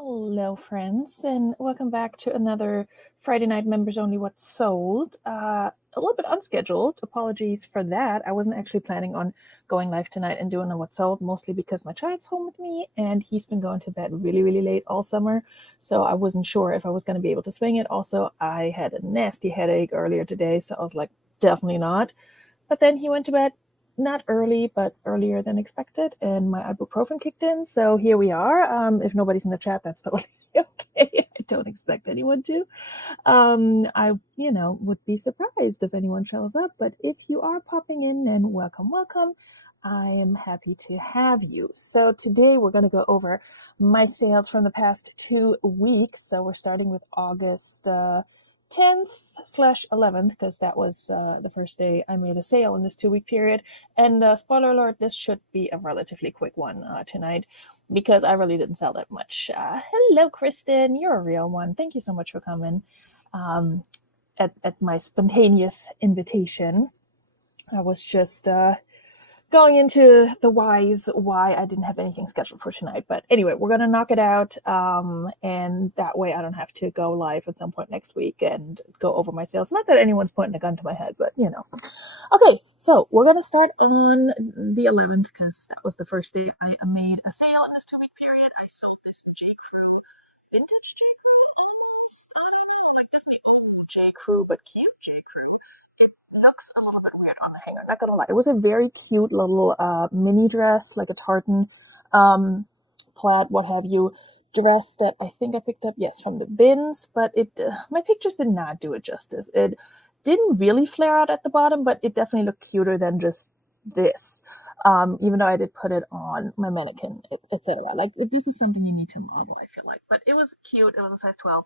Hello, friends, and welcome back to another Friday Night Members Only What's Sold. A little bit unscheduled. Apologies for that. I wasn't actually planning on going live tonight and doing a What's Sold, mostly because my child's home with me and he's been going to bed really, really late all summer. So I wasn't sure if I was going to be able to swing it. Also, I had a nasty headache earlier today, so I was like, definitely not. But then he went to bed not early, but earlier than expected, and my ibuprofen kicked in. So here we are. If nobody's in the chat, that's totally okay. I don't expect anyone to. I, would be surprised if anyone shows up. But if you are popping in, then welcome, welcome. I am happy to have you. So today we're going to go over my sales from the past 2 weeks. So we're starting with August 10th/11th, because that was the first day I made a sale in this 2-week period. And spoiler alert, this should be a relatively quick one tonight, because I really didn't sell that much. Hello, Kristen. You're a real one. Thank you so much for coming at my spontaneous invitation. I was just going into the whys why I didn't have anything scheduled for tonight. But anyway, we're going to knock it out. And that way I don't have to go live at some point next week and go over my sales. Not that anyone's pointing a gun to my head, but Okay, so we're going to start on the 11th, because that was the first day I made a sale in this 2-week period. I sold this J. Crew, vintage J. Crew almost. I don't know, like definitely old J. Crew, but cute J. Crew. It looks a little bit weird on the hanger, not gonna lie. It was a very cute little mini dress, like a tartan plaid, what have you, dress that I think I picked up, yes, from the bins, but it my pictures did not do it justice. It didn't really flare out at the bottom, but it definitely looked cuter than just this. Even though I did put it on my mannequin, etc. Like, this is something you need to model, I feel like. But it was cute. It was a size 12.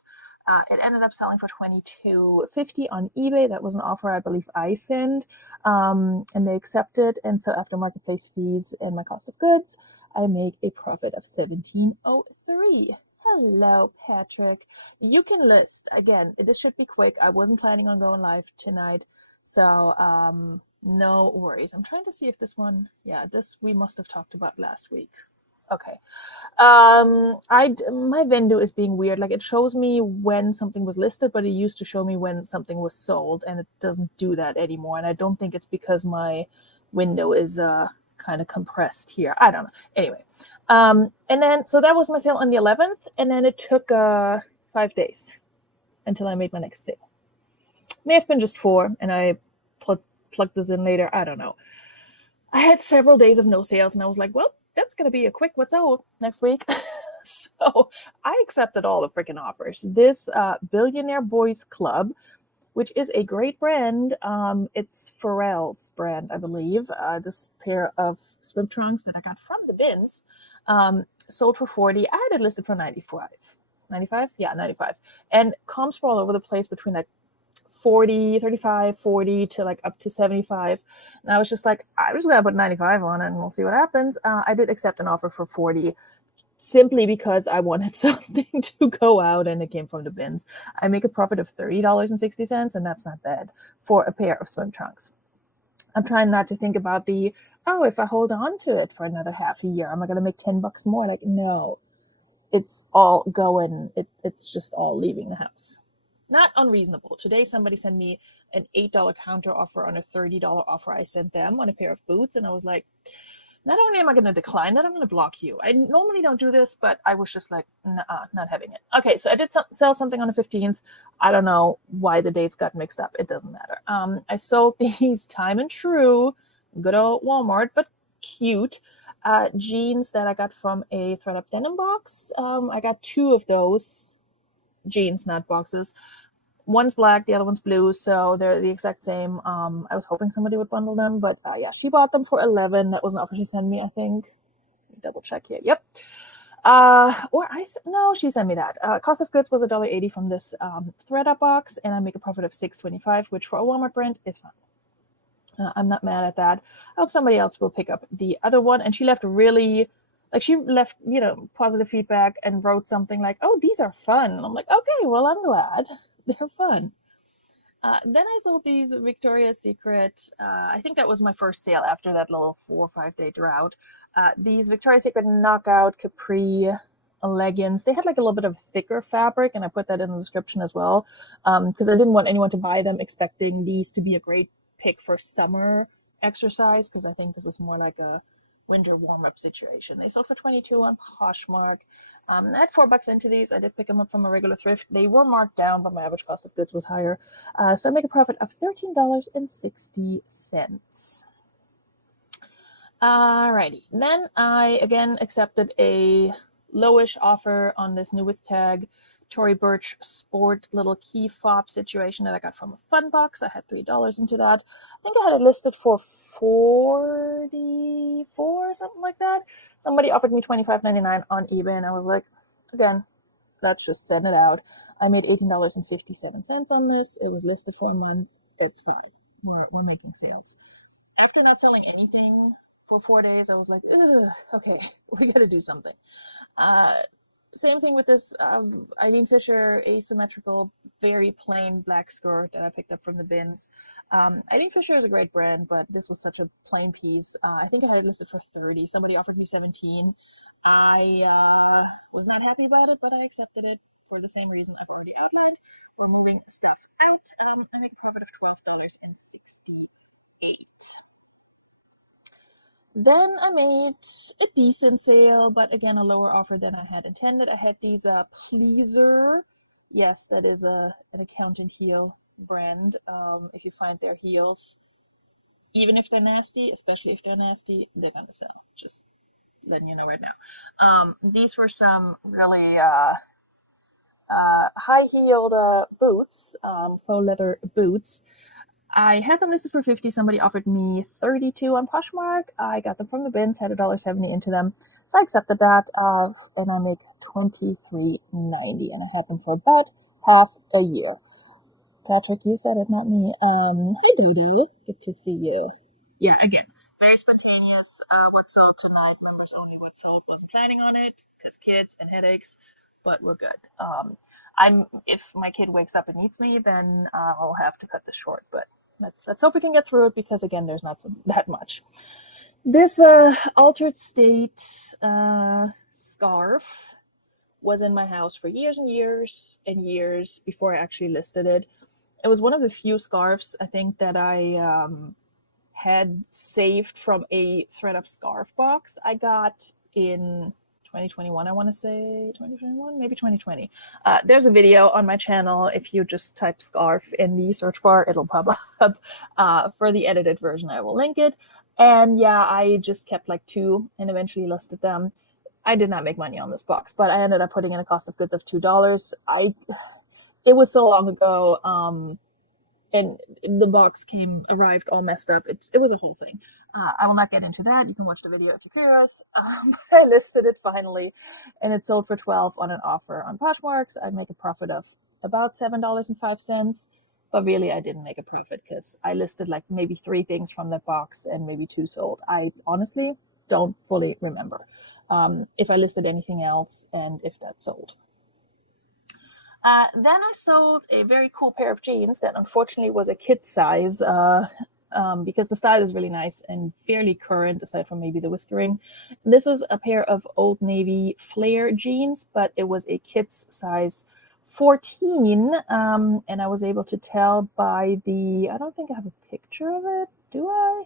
It ended up selling for $22.50 on eBay. That was an offer I believe I sent, and they accepted. And so after marketplace fees and my cost of goods, I make a profit of $17.03. Hello, Patrick. You can list. Again, this should be quick. I wasn't planning on going live tonight, so no worries. I'm trying to see if this one, yeah, this we must have talked about last week. Okay. My Vendu is being weird. Like, it shows me when something was listed, but it used to show me when something was sold, and it doesn't do that anymore. And I don't think it's because my window is kind of compressed here. I don't know. Anyway, and then so that was my sale on the 11th, and then it took 5 days until I made my next sale. May have been just 4, and I plugged this in later. I don't know. I had several days of no sales, and I was like, well, that's going to be a quick what's out next week. So I accepted all the freaking offers. This Billionaire Boys Club, which is a great brand. It's Pharrell's brand, I believe. This pair of swim trunks that I got from the bins sold for $40. I had it listed for $95. $95? Yeah, $95. And comps were all over the place between like 40, 35, 40 to like up to 75. And I was just like, I'm just gonna put 95 on it and we'll see what happens. I did accept an offer for 40 simply because I wanted something to go out, and it came from the bins. I make a profit of $30.60, and that's not bad for a pair of swim trunks. I'm trying not to think about if I hold on to it for another half a year, am I gonna make $10 more? Like, no, it's all going, it's just all leaving the house. Not unreasonable. Today, somebody sent me an $8 counter offer on a $30 offer I sent them on a pair of boots. And I was like, not only am I going to decline that, I'm going to block you. I normally don't do this, but I was just like, nah, not having it. Okay, so I did sell something on the 15th. I don't know why the dates got mixed up. It doesn't matter. I sold these Time and True, good old Walmart, but cute, jeans that I got from a ThredUp denim box. I got 2 of those jeans, not boxes. One's black, the other one's blue, so they're the exact same. I was hoping somebody would bundle them, but yeah, she bought them for $11. That was an offer she sent me, I think. Double check here. Yep. No, she sent me that. Cost of goods was $1.80 from this ThredUp box, and I make a profit of $6.25, which for a Walmart brand is fine. I'm not mad at that. I hope somebody else will pick up the other one. And she left positive feedback and wrote something like, oh, these are fun. And I'm like, okay, well, I'm glad. They're fun. Then I sold these Victoria's Secret. I think that was my first sale after that little 4 or 5 day drought. These Victoria's Secret Knockout Capri leggings. They had like a little bit of thicker fabric, and I put that in the description as well, because I didn't want anyone to buy them expecting these to be a great pick for summer exercise, because I think this is more like a winter warm-up situation. They sold for $22 on Poshmark. I had $4 into these. I did pick them up from a regular thrift. They were marked down, but my average cost of goods was higher. So I make a profit of $13.60. Alrighty. Then I again accepted a lowish offer on this new with tag Tory Burch Sport little key fob situation that I got from a fun box. I had $3 into that. I think I had it listed for $44, something like that. Somebody offered me $25.99 on eBay, and I was like, again, let's just send it out. I made $18.57 on this. It was listed for a month. It's fine. We're making sales. After not selling anything for 4 days, I was like, ugh, okay, we got to do something. Same thing with this Eileen Fisher asymmetrical, very plain black skirt that I picked up from the bins. Eileen Fisher is a great brand, but this was such a plain piece. I think I had it listed for $30. Somebody offered me $17. I was not happy about it, but I accepted it for the same reason I've already outlined. We're moving stuff out. I make a profit of $12.68. Then I made a decent sale, but again, a lower offer than I had intended. I had these Pleaser. Yes, that is an accountant heel brand. If you find their heels, even if they're nasty, especially if they're nasty, they're going to sell. Just letting you know right now. These were some really high-heeled boots, faux leather boots. I had them listed for $50. Somebody offered me $32 on Poshmark. I got them from the bins, had $1.70 into them. So I accepted that, and I make $23.90, and I had them for about half a year. Patrick, you said it, not me. Hey, Dodo. Good to see you. Yeah, again, very spontaneous. What sold tonight? Members only. What sold? Wasn't planning on it because kids and headaches, but we're good. If my kid wakes up and needs me, then I'll have to cut this short, but let's hope we can get through it, because again, there's not that much. This altered state scarf was in my house for years and years and years before I actually listed it. It was one of the few scarves I think that I had saved from a ThredUp scarf box I got in 2021, I want to say 2021, maybe 2020. There's a video on my channel. If you just type scarf in the search bar, it'll pop up. For the edited version, I will link it. And yeah, I just kept like 2 and eventually listed them. I did not make money on this box, but I ended up putting in a cost of goods of $2. It was so long ago, and the box arrived all messed up. It was a whole thing. I will not get into that. You can watch the video if you're curious. I listed it finally, and it sold for $12 on an offer on Poshmark. So I'd make a profit of about $7.05. But really, I didn't make a profit because I listed like maybe 3 things from that box and maybe 2 sold. I honestly don't fully remember if I listed anything else and if that sold. Then I sold a very cool pair of jeans that unfortunately was a kid size, because the style is really nice and fairly current, aside from maybe the whiskering. This is a pair of Old Navy flare jeans, but it was a kid's size 14, and I was able to tell by I don't think I have a picture of it, do I?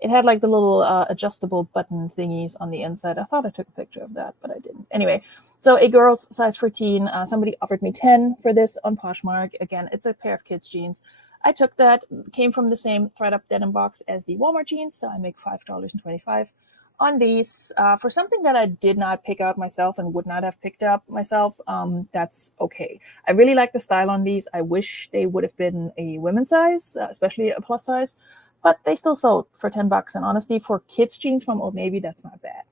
It had like the little adjustable button thingies on the inside. I thought I took a picture of that, but I didn't. Anyway, so a girl's size 14. Somebody offered me 10 for this on Poshmark. Again, it's a pair of kids' jeans. I took that. Came from the same ThredUp denim box as the Walmart jeans, so I make $5.25 on these. For something that I did not pick out myself and would not have picked up myself, that's okay. I really like the style on these. I wish they would have been a women's size, especially a plus size. But they still sold for $10. And honestly, for kids' jeans from Old Navy, that's not bad.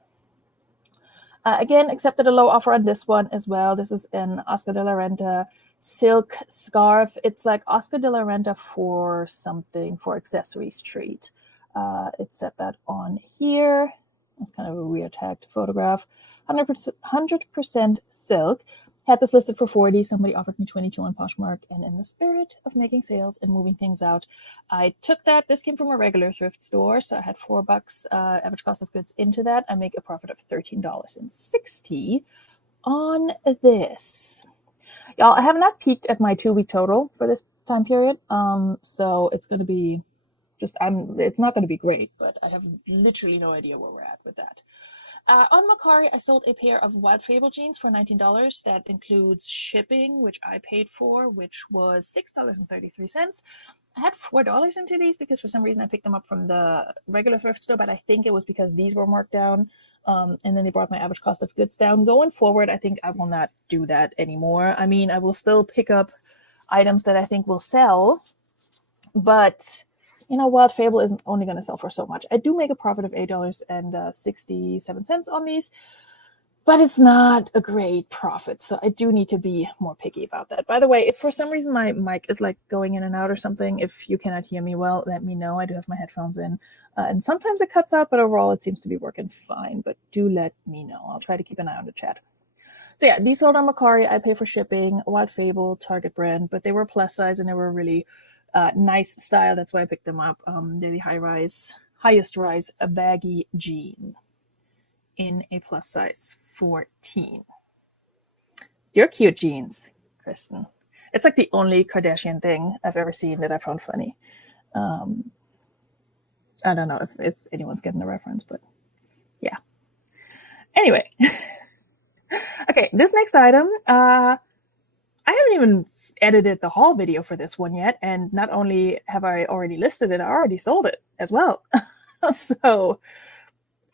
Again, accepted a low offer on this one as well. This is an Oscar de la Renta silk scarf. It's like Oscar de la Renta for something, for accessory street. It said that on here. It's kind of a weird tag to photograph. 100% silk. Had this listed for $40. Somebody offered me $22 on Poshmark, and in the spirit of making sales and moving things out, I took that. This came from a regular thrift store, so I had $4 average cost of goods into that. I make a profit of $13.60 on this, y'all, I have not peeked at my 2-week total for this time period. So it's going to be it's not going to be great, but I have literally no idea where we're at with that. On Mercari, I sold a pair of Wild Fable jeans for $19. That includes shipping, which I paid for, which was $6.33. I had $4 into these because for some reason I picked them up from the regular thrift store, but I think it was because these were marked down. And then they brought my average cost of goods down. Going forward, I think I will not do that anymore. I mean, I will still pick up items that I think will sell, but Wild Fable isn't only going to sell for so much. I do make a profit of $8.67 on these, but it's not a great profit. So I do need to be more picky about that. By the way, if for some reason my mic is like going in and out or something, if you cannot hear me well, let me know. I do have my headphones in. And sometimes it cuts out, but overall it seems to be working fine. But do let me know. I'll try to keep an eye on the chat. So yeah, these sold on Mercari. I pay for shipping. Wild Fable, Target brand, but they were plus size and they were really nice style. That's why I picked them up. They're the highest rise, a baggy jean in a plus size 14. You're cute jeans, Kristen. It's like the only Kardashian thing I've ever seen that I found funny. I don't know if anyone's getting the reference, but yeah. Anyway. Okay, this next item, I haven't even edited the haul video for this one yet, and not only have I already listed it, I already sold it as well. So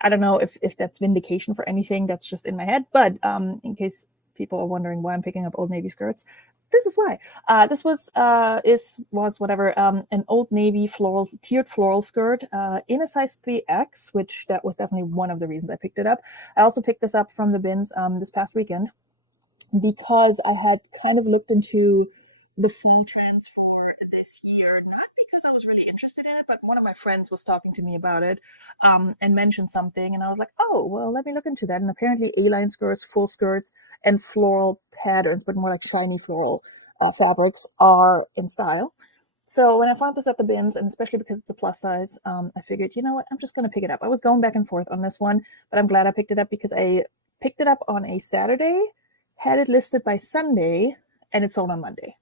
I don't know if that's vindication for anything. That's just in my head. But in case people are wondering why I'm picking up Old Navy skirts, this is why. This was an Old Navy tiered floral skirt in a size 3X, which that was definitely one of the reasons I picked it up. I also picked this up from the bins this past weekend because I had kind of looked into the fall trends for this year, not because I was really interested in it, but one of my friends was talking to me about it and mentioned something, and I was like, oh, well, let me look into that. And apparently A-line skirts, full skirts, and floral patterns, but more like shiny floral fabrics are in style. So when I found this at the bins, and especially because it's a plus size, I figured, you know what, I'm just going to pick it up. I was going back and forth on this one, but I'm glad I picked it up because I picked it up on a Saturday, had it listed by Sunday, and it sold on Monday.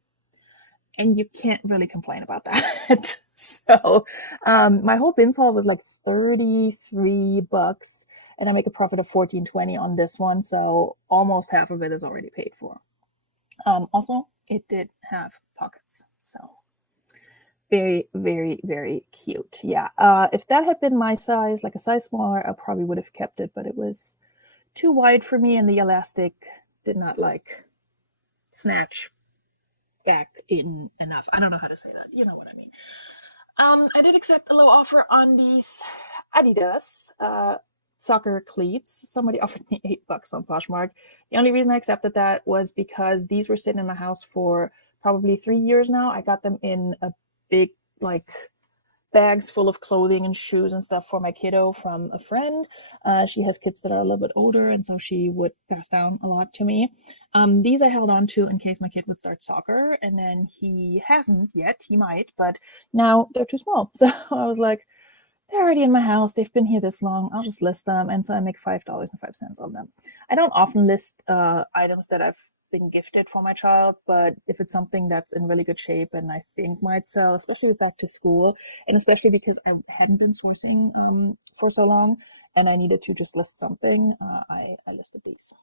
And you can't really complain about that. So my whole bins haul was like $33, and I make a profit of $14.20 on this one. So almost half of it is already paid for. Also, it did have pockets. So very, very, very cute. Yeah. If that had been my size, like a size smaller, I probably would have kept it, but it was too wide for me, and the elastic did not like snatch back in enough. I don't know how to say that. You know what I mean. I did accept a low offer on these Adidas soccer cleats. Somebody offered me $8 on Poshmark. The only reason I accepted that was because these were sitting in my house for probably 3 years now. I got them in a big bags full of clothing and shoes and stuff for my kiddo from a friend. She has kids that are a little bit older, and so she would pass down a lot to me. These I held on to in case my kid would start soccer, and then he hasn't yet. He might, but now they're too small. So I was like, they're already in my house. They've been here this long. I'll just list them. And so I make $5.05 on them. I don't often list items that I've been gifted for my child, but if it's something that's in really good shape and I think might sell, especially with back to school, and especially because I hadn't been sourcing for so long and I needed to just list something, I listed these.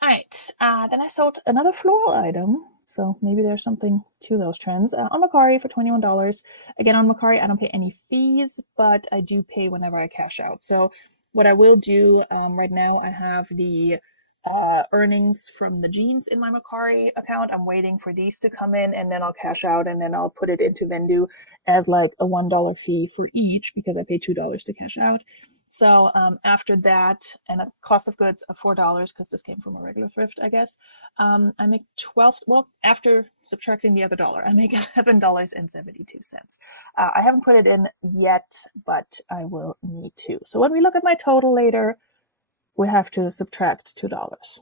All right, then I sold another floral item. So maybe there's something to those trends. On Mercari for $21. Again, on Mercari, I don't pay any fees, but I do pay whenever I cash out. So what I will do right now, I have the earnings from the jeans in my Mercari account. I'm waiting for these to come in, and then I'll cash out, and then I'll put it into Vendu as like a $1 fee for each because I pay $2 to cash out. So after that, and a cost of goods of $4 because this came from a regular thrift, I guess, I make 12. Well, after subtracting the other dollar, I make $11.72. I haven't put it in yet, but I will need to. So when we look at my total later, we have to subtract $2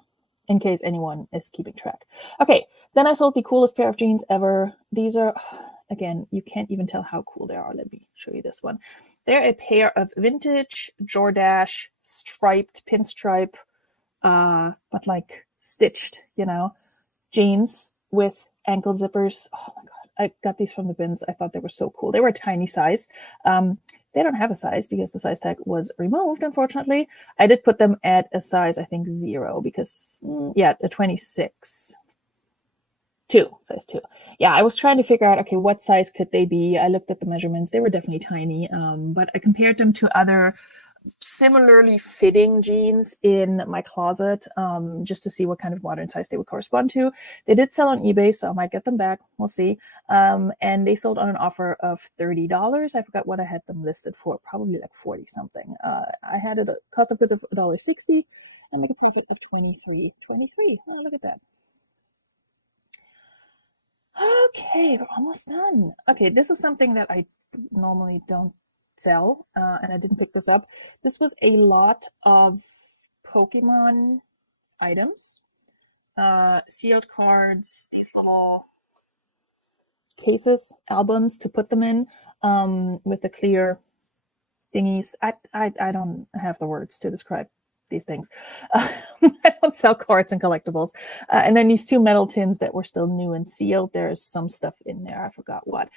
in case anyone is keeping track. Okay, then I sold the coolest pair of jeans ever. These are, again, you can't even tell how cool they are. Let me show you this one. They're a pair of vintage Jordache striped pinstripe but like stitched, jeans with ankle zippers. Oh my God. I got these from the bins. I thought they were so cool. They were a tiny size. They don't have a size because the size tag was removed, unfortunately. I did put them at a size, I think, 0 because, a 26. Size 2. Yeah, I was trying to figure out, okay, what size could they be? I looked at the measurements. They were definitely tiny, but I compared them to other similarly fitting jeans in my closet, just to see what kind of modern size they would correspond to. They did sell on eBay, so I might get them back. We'll see. And they sold on an offer of $30. I forgot what I had them listed for, probably like 40 something. I had a cost of goods of $1.60 and make a profit of $23. Oh, look at that. Okay, we're almost done. Okay, this is something that I normally don't sell, and I didn't pick this up. This was a lot of Pokemon items, sealed cards, these little cases, albums to put them in, with the clear thingies. I don't have the words to describe these things. I don't sell cards and collectibles. And then these 2 metal tins that were still new and sealed. There's some stuff in there. I forgot what.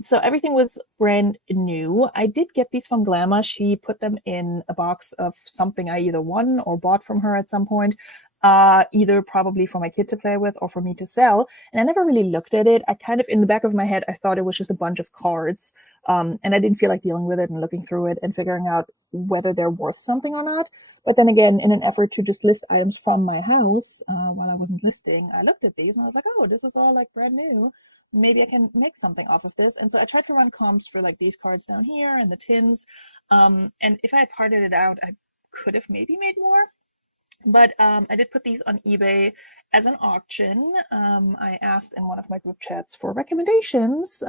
So everything was brand new. I did get these from Glamour. She put them in a box of something I either won or bought from her at some point. Either probably for my kid to play with or for me to sell. And I never really looked at it. I kind of, in the back of my head, I thought it was just a bunch of cards. And I didn't feel like dealing with it and looking through it and figuring out whether they're worth something or not. But then again, in an effort to just list items from my house, while I wasn't listing, I looked at these and I was like, oh, this is all like brand new. Maybe I can make something off of this. And so I tried to run comps for like these cards down here and the tins. And if I had parted it out, I could have maybe made more. But I did put these on eBay as an auction. I asked in one of my group chats for recommendations.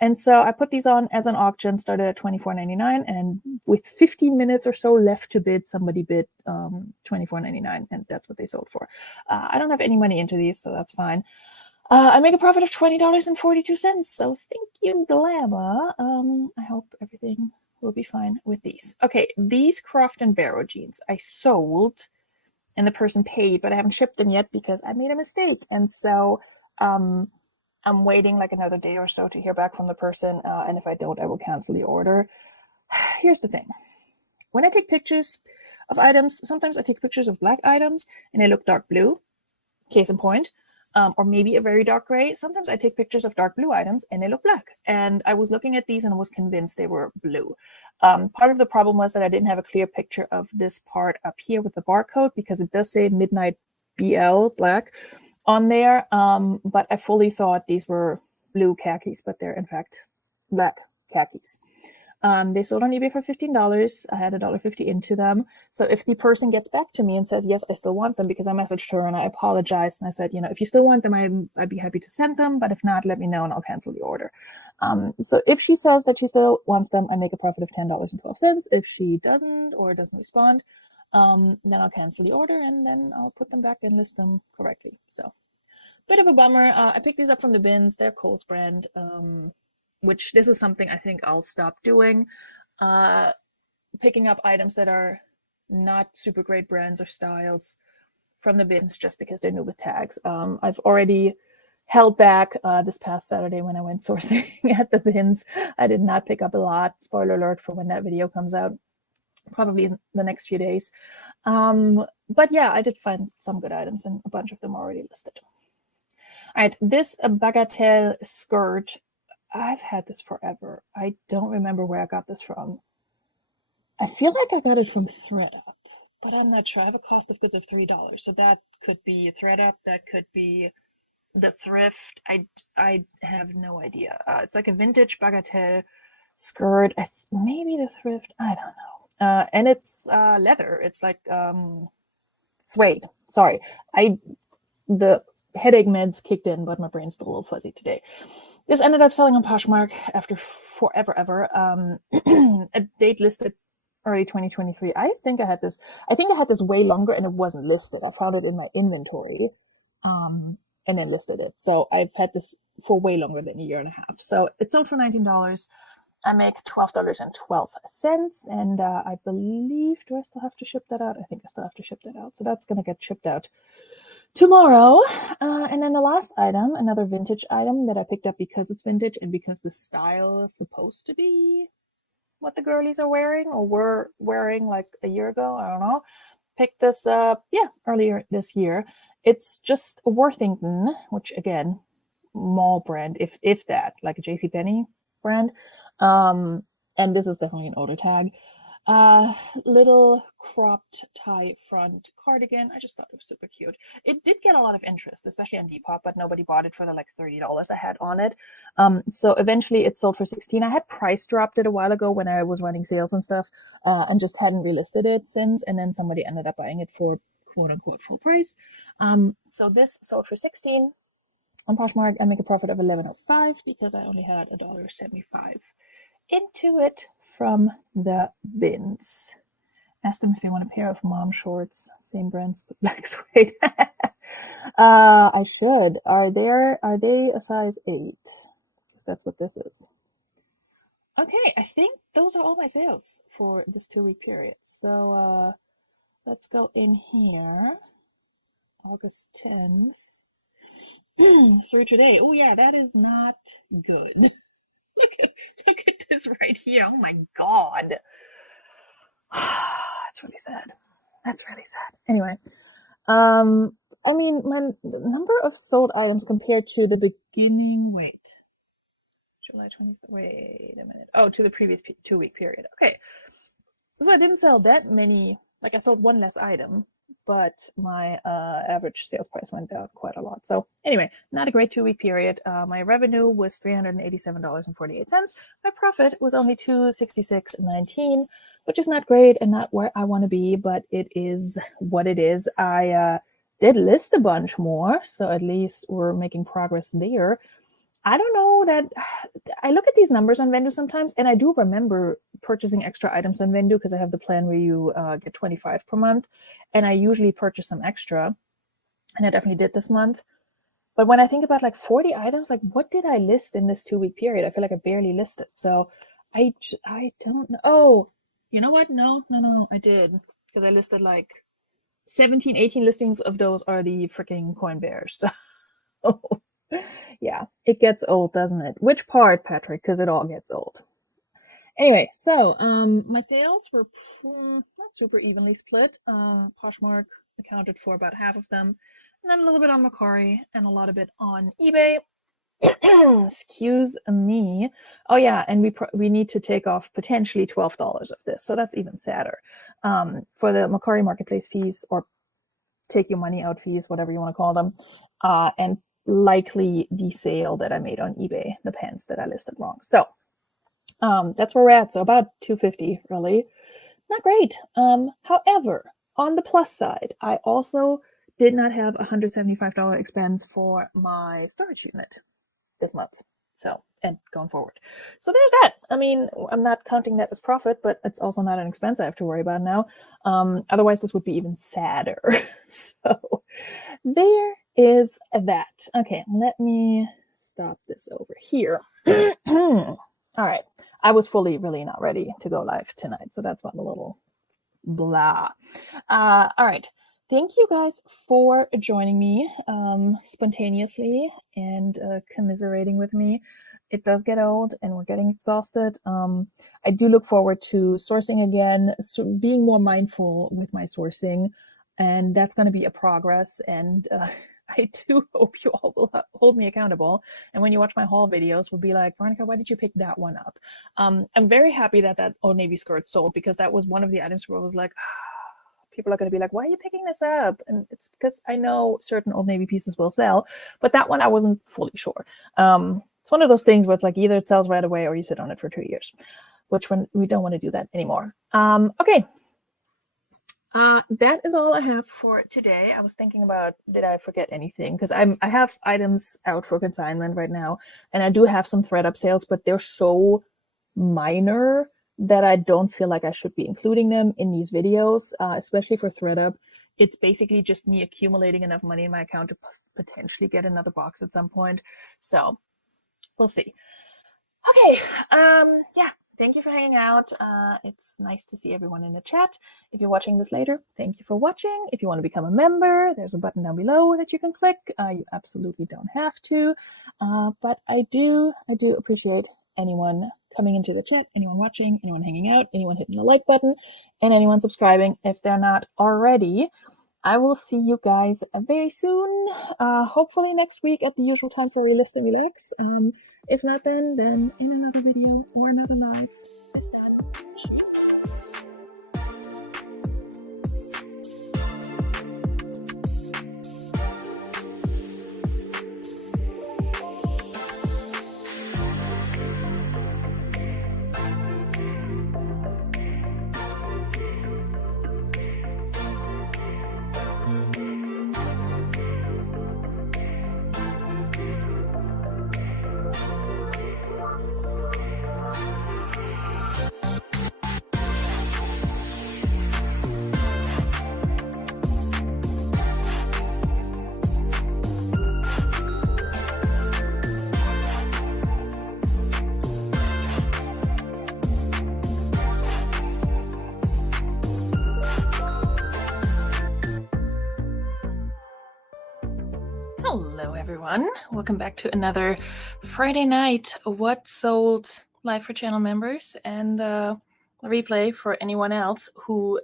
And so I put these on as an auction, started at $24.99. And with 15 minutes or so left to bid, somebody bid $24.99. And that's what they sold for. I don't have any money into these, so that's fine. I make a profit of $20.42. So thank you, Glamour. I hope everything will be fine with these. Okay, these Croft and Barrow jeans I sold and the person paid, but I haven't shipped them yet because I made a mistake. And so I'm waiting like another day or so to hear back from the person. And if I don't, I will cancel the order. Here's the thing. When I take pictures of items, sometimes I take pictures of black items and they look dark blue, case in point. Or maybe a very dark gray. Sometimes I take pictures of dark blue items and they look black. And I was looking at these and I was convinced they were blue. Part of the problem was that I didn't have a clear picture of this part up here with the barcode because it does say Midnight BL black on there. But I fully thought these were blue khakis, but they're in fact black khakis. They sold on eBay for $15. I had $1.50 into them. So if the person gets back to me and says, yes, I still want them, because I messaged her and I apologized and I said, if you still want them, I'd be happy to send them. But if not, let me know and I'll cancel the order. So if she says that she still wants them, I make a profit of $10.12. If she doesn't or doesn't respond, then I'll cancel the order and then I'll put them back and list them correctly. So bit of a bummer. I picked these up from the bins. They're Kohl's brand. Which this is something I think I'll stop doing. Picking up items that are not super great brands or styles from the bins just because they're new with tags. I've already held back this past Saturday when I went sourcing at the bins. I did not pick up a lot. Spoiler alert for when that video comes out, probably in the next few days. But yeah, I did find some good items and a bunch of them already listed. All right, this bagatelle skirt, I've had this forever. I don't remember where I got this from. I feel like I got it from ThredUp, but I'm not sure. I have a cost of goods of $3, so that could be ThredUp. That could be the thrift. I have no idea. It's like a vintage bagatelle skirt. Maybe the thrift. I don't know. And it's leather. It's like suede. Sorry, the headache meds kicked in, but my brain's still a little fuzzy today. This ended up selling on Poshmark after forever. A date listed early 2023. I think I had this way longer and it wasn't listed. I found it in my inventory and then listed it. So I've had this for way longer than a year and a half. So it sold for $19. I make $12.12, and I believe, do I still have to ship that out? I think I still have to ship that out. So that's going to get shipped out tomorrow. And then the last item, another vintage item that I picked up because it's vintage and because the style is supposed to be what the girlies are wearing or were wearing like a year ago. I don't know. Picked this up, earlier this year. It's just a Worthington, which again, mall brand, if that, like a JCPenney brand. And this is definitely an older tag. Little cropped tie front cardigan. I just thought it was super cute. It did get a lot of interest, especially on Depop, but nobody bought it for the like $30 I had on it. So eventually it sold for $16. I had price dropped it a while ago when I was running sales and stuff, and just hadn't relisted it since. And then somebody ended up buying it for quote unquote full price. So this sold for $16 on Poshmark. I make a profit of $11.05 because I only had $1.75 into it from the bins. Asked them if they want a pair of mom shorts, same brands but black suede. I should. Are they a size 8? Because that's what this is. Okay, I think those are all my sales for this 2-week period. So let's go in here. August 10th through today. Oh yeah, that is not good. Look at this right here. Oh my god. That's really sad. That's really sad. Anyway, I mean, my number of sold items compared to the beginning. Wait, July 20th. Wait a minute. Oh, to the previous 2-week period. Okay, so I didn't sell that many. Like I sold one less item, but my average sales price went down quite a lot. So anyway, not a great 2-week period. My revenue was $387.48. My profit was only $266.19, which is not great and not where I want to be, but it is what it is. I did list a bunch more, so at least we're making progress there. I don't know that I look at these numbers on Vendu sometimes, and I do remember purchasing extra items on Vendu because I have the plan where you get 25 per month, and I usually purchase some extra, and I definitely did this month. But when I think about like 40 items, like what did I list in this 2-week period? I feel like I barely listed. So I don't know. Oh, you know what? No, I did, because I listed like 17, 18 listings of those are the freaking coin bears. So yeah, it gets old, doesn't it? Which part, Patrick? Because it all gets old. Anyway, so my sales were not super evenly split. Poshmark accounted for about half of them, and then a little bit on Mercari and a lot of it on eBay. Excuse me. Oh yeah, and we need to take off potentially $12 of this, so that's even sadder. For the Mercari marketplace fees, or take your money out fees, whatever you want to call them, and likely the sale that I made on eBay, the pants that I listed wrong. So that's where we're at. So about $250, really not great. However, on the plus side, I also did not have a $175 expense for my storage unit this month. So, and going forward. So there's that. I mean, I'm not counting that as profit, but it's also not an expense I have to worry about now. Otherwise, this would be even sadder. So there is that. Okay, let me stop this over here. All right. I was fully really not ready to go live tonight, so that's why I'm a little blah. All right. Thank you guys for joining me spontaneously and commiserating with me. It does get old and we're getting exhausted. I do look forward to sourcing again, so being more mindful with my sourcing, and that's going to be a progress. And I do hope you all will hold me accountable. And when you watch my haul videos, we'll be like, Veronika, why did you pick that one up? I'm very happy that Old Navy skirt sold, because that was one of the items where I was like, people are going to be like, why are you picking this up? And it's because I know certain Old Navy pieces will sell, but that one I wasn't fully sure. It's one of those things where it's like either it sells right away or you sit on it for 2 years, which when we don't want to do that anymore. Okay. That is all I have for today. I was thinking about, did I forget anything? Because I have items out for consignment right now, and I do have some ThreadUp sales, but they're so minor that I don't feel like I should be including them in these videos, especially for ThreadUp. It's basically just me accumulating enough money in my account to potentially get another box at some point. So we'll see. Okay, yeah, thank you for hanging out. It's nice to see everyone in the chat. If you're watching this later, thank you for watching. If you want to become a member, there's a button down below that you can click. You absolutely don't have to, but I do appreciate anyone coming into the chat, anyone watching, anyone hanging out, anyone hitting the like button, and anyone subscribing if they're not already. I will see you guys very soon. Hopefully next week at the usual time for Relist and Relax. If not then in another video or another live. It's done. Hello everyone, welcome back to another Friday night What Sold live for channel members, and a replay for anyone else who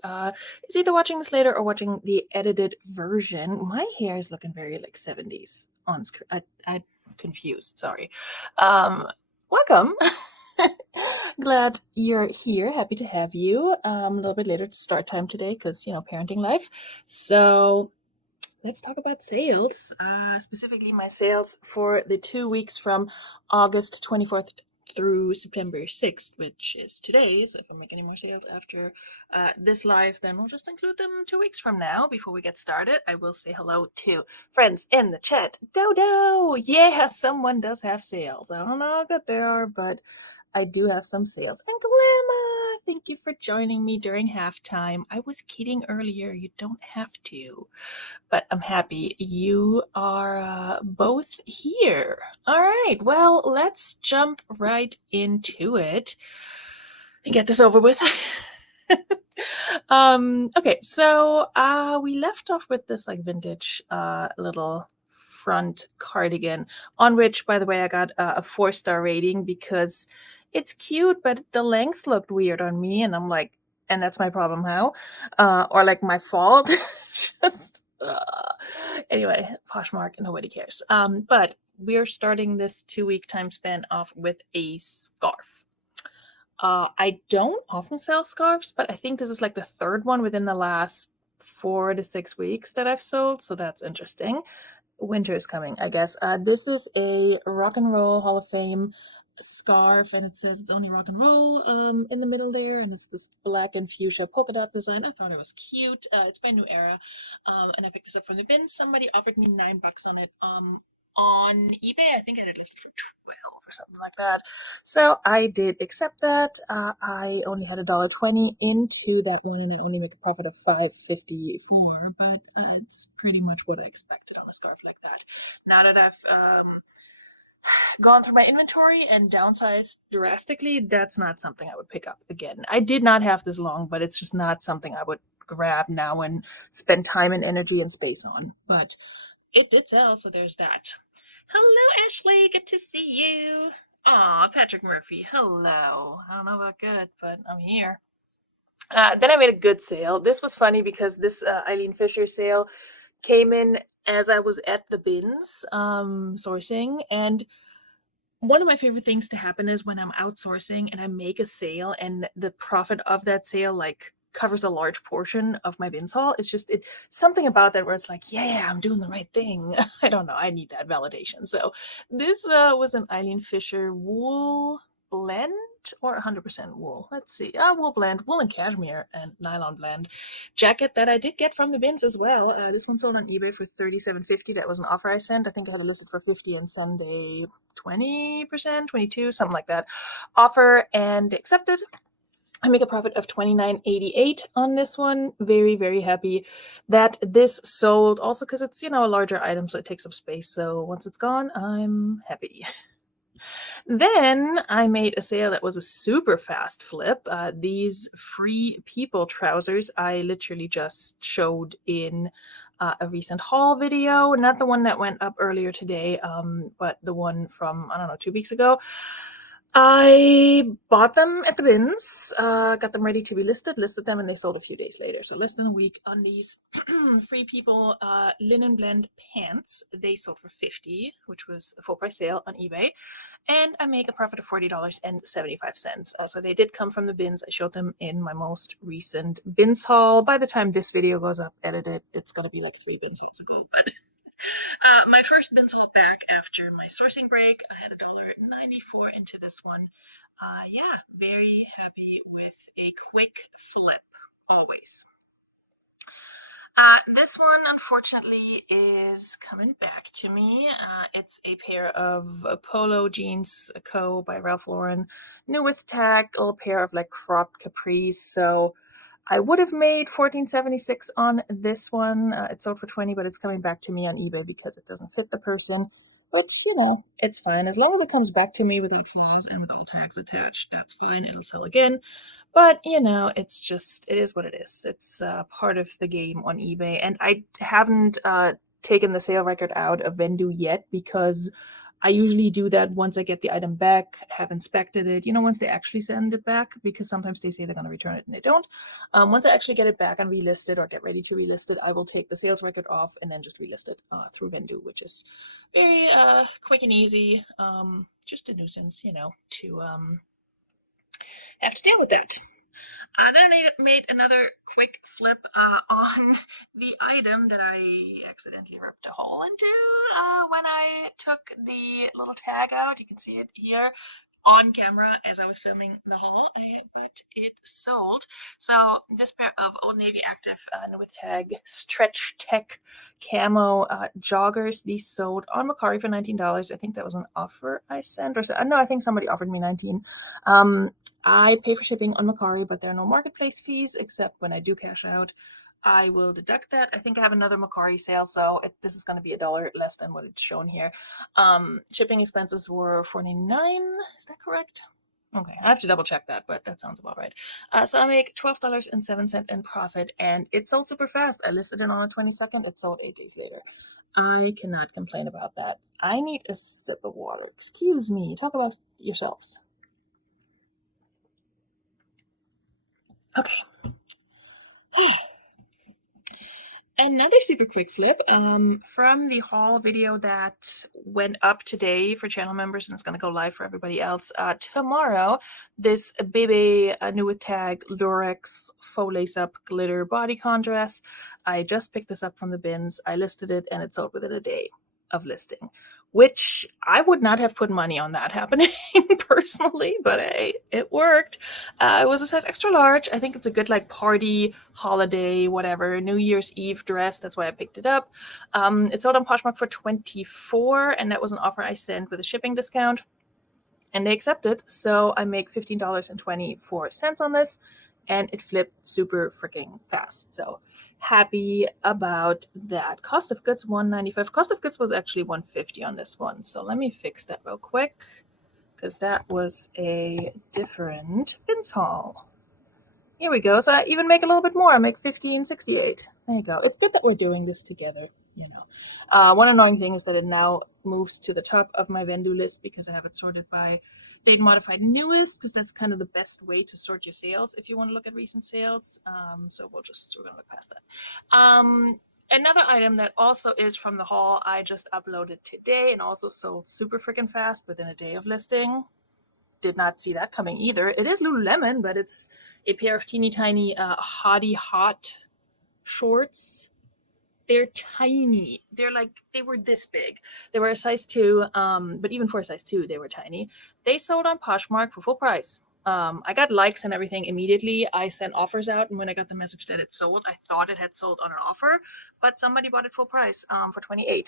is either watching this later or watching the edited version. My hair is looking very like 70s on screen. I'm confused, sorry. Welcome. Glad you're here, happy to have you. A little bit later to start time today because, you know, parenting life. So let's talk about sales, specifically my sales for the 2 weeks from August 24th through September 6th, which is today. So if I make any more sales after this live, then we'll just include them 2 weeks from now. Before we get started, I will say hello to friends in the chat. Dodo! Yeah, someone does have sales. I don't know how good they are, but I do have some sales. And Glamma, thank you for joining me during halftime. I was kidding earlier. You don't have to, but I'm happy you are both here. All right, well, let's jump right into it and get this over with. Okay, so we left off with this like vintage little front cardigan, on which, by the way, I got a 4-star rating because it's cute, but the length looked weird on me, and I'm like, and that's my problem, how? Or like my fault? Just anyway, Poshmark, nobody cares. But we're starting this 2-week time span off with a scarf. I don't often sell scarves, but I think this is like the third one within the last 4 to 6 weeks that I've sold, so that's interesting. Winter is coming, I guess. This is a Rock and Roll Hall of Fame scarf, and it says it's only rock and roll in the middle there, and it's this black and fuchsia polka dot design. I thought it was cute. It's by New Era, and I picked this up from the bin. Somebody offered me $9 on it on eBay. I think I did list it for 12 or something like that, so I did accept that. I only had $1.20 into that one, and I only make a profit of $5.54, but it's pretty much what I expected on a scarf like that. Now that I've gone through my inventory and downsized drastically, that's not something I would pick up again. I did not have this long, but it's just not something I would grab now and spend time and energy and space on. But it did sell, so there's that. Hello, Ashley. Good to see you. Aw, Patrick Murphy. Hello. I don't know about good, but I'm here. Then I made a good sale. This was funny because this Eileen Fisher sale came in as I was at the bins sourcing, and one of my favorite things to happen is when I'm outsourcing and I make a sale and the profit of that sale like covers a large portion of my bins haul. It's just something about that where it's like, yeah, I'm doing the right thing. I don't know. I need that validation. So this was an Eileen Fisher wool blend or 100% wool. Let's see. Wool blend, wool and cashmere and nylon blend jacket that I did get from the bins as well. This one sold on eBay for $37.50. That was an offer I sent. I think I had it listed for $50 and send a 20%, 22%, something like that offer, and accepted. I make a profit of $29.88 on this one. Very, very happy that this sold. Also because it's, you know, a larger item, so it takes up space. So once it's gone, I'm happy. Then I made a sale that was a super fast flip. These Free People trousers I literally just showed in a recent haul video, not the one that went up earlier today, but the one from, I don't know, 2 weeks ago. I bought them at the bins, got them ready to be listed them, and they sold a few days later. So less than a week on these Free People linen blend pants. They sold for $50, which was a full price sale on eBay. And I make a profit of $40.75. So they did come from the bins. I showed them in my most recent bins haul. By the time this video goes up edited, it's going to be like 3 bins hauls ago. But my first bins haul back after my sourcing break. I had $1.94 into this one. Yeah, very happy with a quick flip, always. This one, unfortunately, is coming back to me. It's a pair of polo jeans Co. by Ralph Lauren, new with tag, a little pair of like cropped capris. So I would have made $14.76 on this one. It sold for $20, but it's coming back to me on eBay because it doesn't fit the person. Which, you know, it's fine. As long as it comes back to me without flaws and with all tags attached, that's fine. It'll sell again. But, you know, it's just, it is what it is. It's part of the game on eBay. And I haven't taken the sale record out of Vendu yet because I usually do that once I get the item back, have inspected it, you know, once they actually send it back, because sometimes they say they're going to return it and they don't. Once I actually get it back and relist it or get ready to relist it, I will take the sales record off and then just relist it through Vendu, which is very quick and easy. Just a nuisance, you know, to have to deal with that. Then I made another quick flip on the item that I accidentally ripped a hole into when I took the little tag out. You can see it here on camera as I was filming the haul, but it sold. So this pair of Old Navy Active with tag Stretch Tech camo joggers, these sold on Mercari for $19. I think that was an offer I sent, or no, I think somebody offered me $19. I pay for shipping on Mercari, but there are no marketplace fees except when I do cash out. I will deduct that. I think I have another Mercari sale, so this is going to be $1 less than what it's shown here. Shipping expenses were $49. Is that correct? Okay, I have to double check that, but that sounds about right. So I make $12.07 in profit, and it sold super fast. I listed it on the 22nd. It sold 8 days later. I cannot complain about that. I need a sip of water. Excuse me. Talk about yourselves. Okay. Another super quick flip from the haul video that went up today for channel members, and it's going to go live for everybody else tomorrow. This Bebe new with tag Lurex faux lace up glitter bodycon dress. I just picked this up from the bins. I listed it and it sold within a day of listing, which I would not have put money on that happening personally, but hey, it worked. It was a size extra large. I think it's a good like party, holiday, whatever, New Year's Eve dress. That's why I picked it up. It sold on Poshmark for $24, and that was an offer I sent with a shipping discount, and they accepted. So I make $15.24 on this, and it flipped super freaking fast. So happy about that. Cost of goods $195. Cost of goods was actually $150 on this one. So let me fix that real quick, because that was a different bins haul. Here we go. So I even make a little bit more. I make $15.68. There you go. It's good that we're doing this together, you know. One annoying thing is that it now moves to the top of my Vendu list because I have it sorted by date modified newest, because that's kind of the best way to sort your sales if you want to look at recent sales. So we're going to look past that. Another item that also is from the haul I just uploaded today and also sold super freaking fast within a day of listing. Did not see that coming either. It is Lululemon, but it's a pair of teeny tiny Hottie Hot shorts. They're tiny. They were this big. They were a size 2, but even for a size 2, they were tiny. They sold on Poshmark for full price. I got likes and everything immediately. I sent offers out, and when I got the message that it sold, I thought it had sold on an offer, but somebody bought it full price for $28.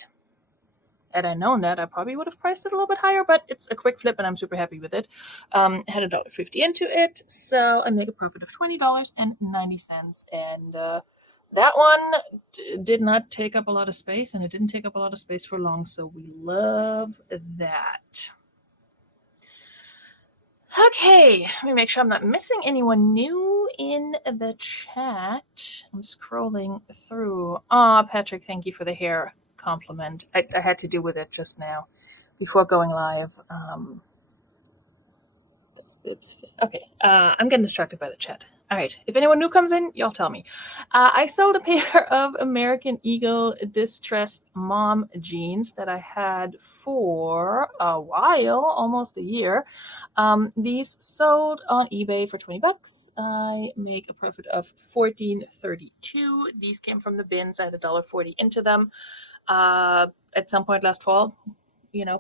Had I known that, I probably would have priced it a little bit higher, but it's a quick flip and I'm super happy with it. Had $1.50 into it, so I make a profit of $20.90. And that one did not take up a lot of space, and it didn't take up a lot of space for long, so we love that. Okay, let me make sure I'm not missing anyone new in the chat. I'm scrolling through. Patrick, thank you for the hair compliment. I had to do with it just now before going live. Oops. Okay, I'm getting distracted by the chat. All right, if anyone new comes in, y'all tell me. I sold a pair of American Eagle distressed mom jeans that I had for a while, almost a year. These sold on eBay for $20. I make a profit of $14.32. These came from the bins. I had $1.40 into them at some point last fall,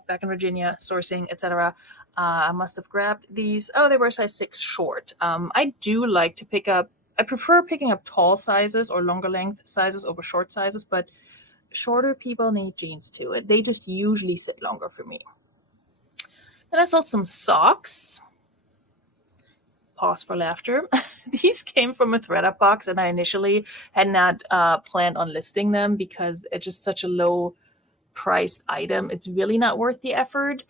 back in Virginia, sourcing, etc. I must have grabbed these. Oh, they were a size 6 short. I do like to I prefer picking up tall sizes or longer length sizes over short sizes, but shorter people need jeans too. They just usually sit longer for me. Then I sold some socks. Pause for laughter. These came from a ThredUp box, and I initially had not planned on listing them because it's just such a low priced item. It's really not worth the effort.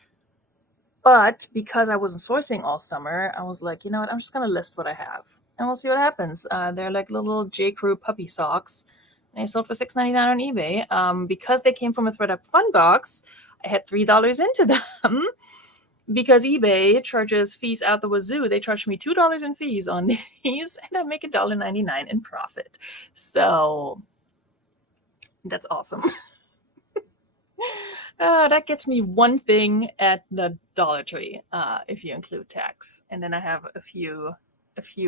But because I wasn't sourcing all summer, I was like, you know what? I'm just going to list what I have and we'll see what happens. They're like little J. Crew puppy socks. And they sold for $6.99 on eBay. Because they came from a ThredUp fun box, I had $3 into them. Because eBay charges fees out the wazoo, they charged me $2 in fees on these, and I make $1.99 in profit. So that's awesome. That gets me one thing at the Dollar Tree, if you include tax, and then I have a few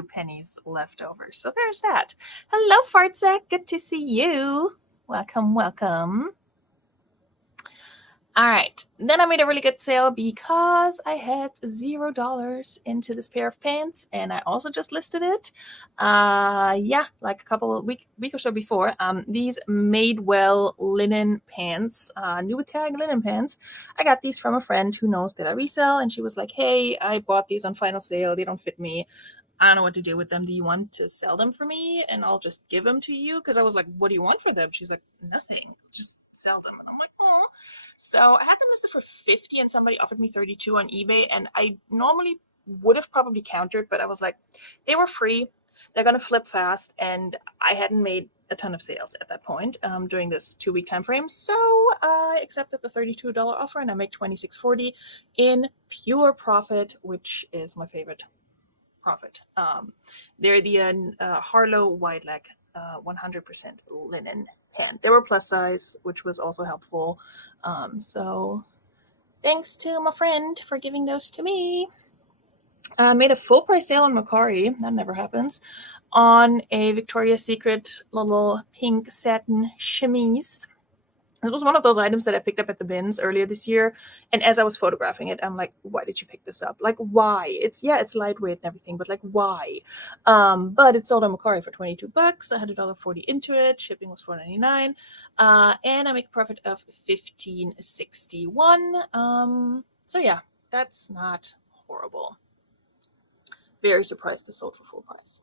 pennies left over. So there's that. Hello, Fartsack. Good to see you. Welcome, welcome. All right. Then I made a really good sale because I had $0 into this pair of pants, and I also just listed it. Like a couple of week or so before. These Madewell linen pants, new with tag linen pants. I got these from a friend who knows that I resell, and she was like, "Hey, I bought these on final sale. They don't fit me. I don't know what to do with them. Do you want to sell them for me? And I'll just give them to you." Because I was like, "What do you want for them?" She's like, "Nothing. Just sell them." And I'm like, "Oh." So I had them listed for 50 and somebody offered me 32 on eBay. And I normally would have probably countered, but I was like, they were free. They're going to flip fast. And I hadn't made a ton of sales at that point during this 2-week time frame. So I accepted the $32 offer and I make $26.40 in pure profit, which is my favorite profit. They're the Harlow wide leg 100% linen pant. They were plus size, which was also helpful. So thanks to my friend for giving those to me. Made a full price sale on Mercari. That never happens. On a Victoria's Secret little pink satin chemise. It was one of those items that I picked up at the bins earlier this year. And as I was photographing it, I'm like, why did you pick this up? Like, why? It's lightweight and everything, but like, why? But it sold on Mercari for $22. I had $1.40 into it. Shipping was $4.99. And I make a profit of $15.61. So yeah, that's not horrible. Very surprised it sold for full price.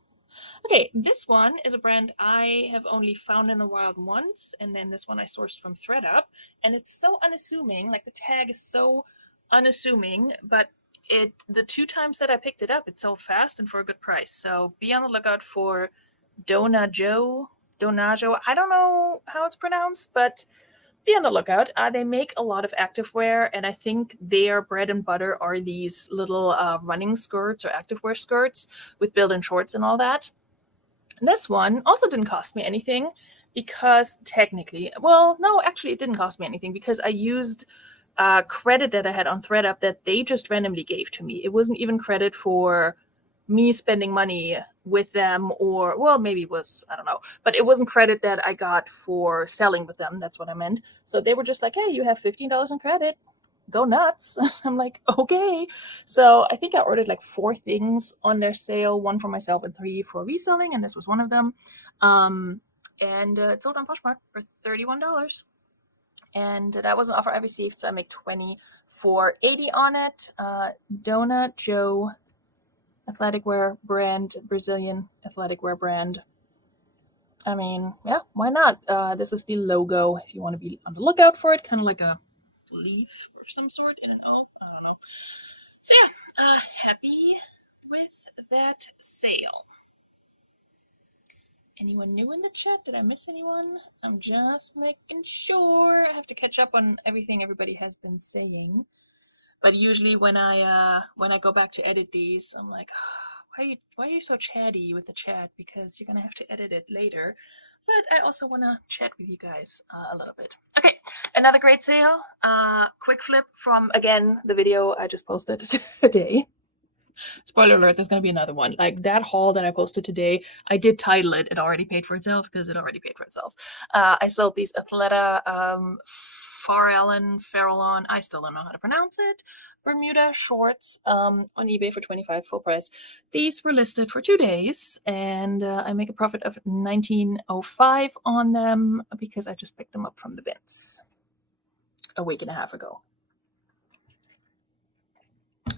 Okay, this one is a brand I have only found in the wild once, and then this one I sourced from ThredUp, and it's so unassuming. Like the tag is so unassuming, but the 2 times that I picked it up, it sold fast and for a good price. So be on the lookout for Donajo. I don't know how it's pronounced, but be on the lookout. They make a lot of activewear, and I think their bread and butter are these little running skirts or activewear skirts with built-in shorts and all that. This one also didn't cost me anything because technically, it didn't cost me anything because I used credit that I had on ThredUp that they just randomly gave to me. It wasn't even credit for me spending money with them, or, well, maybe it was, I don't know, but it wasn't credit that I got for selling with them. That's what I meant. So they were just like, "Hey, you have $15 in credit. Go nuts." I'm like, okay. So I think I ordered like 4 things on their sale, 1 for myself and 3 for reselling, and this was one of them. And it sold on Poshmark for $31. And that was an offer I received, so I make $24.80 on it. Donut Joe athletic wear brand, Brazilian athletic wear brand. I mean, yeah, why not? This is the logo if you want to be on the lookout for it, kind of like a leaf of some sort in an O. I don't know. So yeah, happy with that sale. Anyone new in the chat? Did I miss anyone? I'm just making sure. I have to catch up on everything everybody has been saying. But usually when I go back to edit these, I'm like, why are you so chatty with the chat? Because you're gonna have to edit it later. But I also want to chat with you guys a little bit. Okay, another great sale. Quick flip from, again, the video I just posted today. Spoiler alert, there's going to be another one. Like that haul that I posted today, I did title it. It already paid for itself because it already paid for itself. I sold these Athleta Farallon, I still don't know how to pronounce it, Bermuda shorts on eBay for $25 full price. These were listed for 2 days, and I make a profit of $19.05 on them because I just picked them up from the bins a week and a half ago.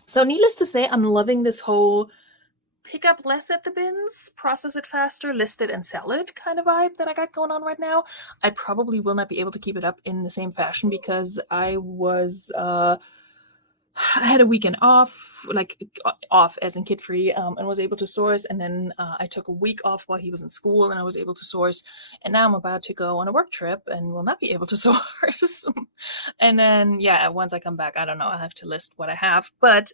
So needless to say, I'm loving this whole pick up less at the bins, process it faster, list it and sell it kind of vibe that I got going on right now. I probably will not be able to keep it up in the same fashion because I had a weekend off, like off as in kid free, and was able to source. And then I took a week off while he was in school and I was able to source. And now I'm about to go on a work trip and will not be able to source. And then, yeah, once I come back, I don't know, I'll have to list what I have. But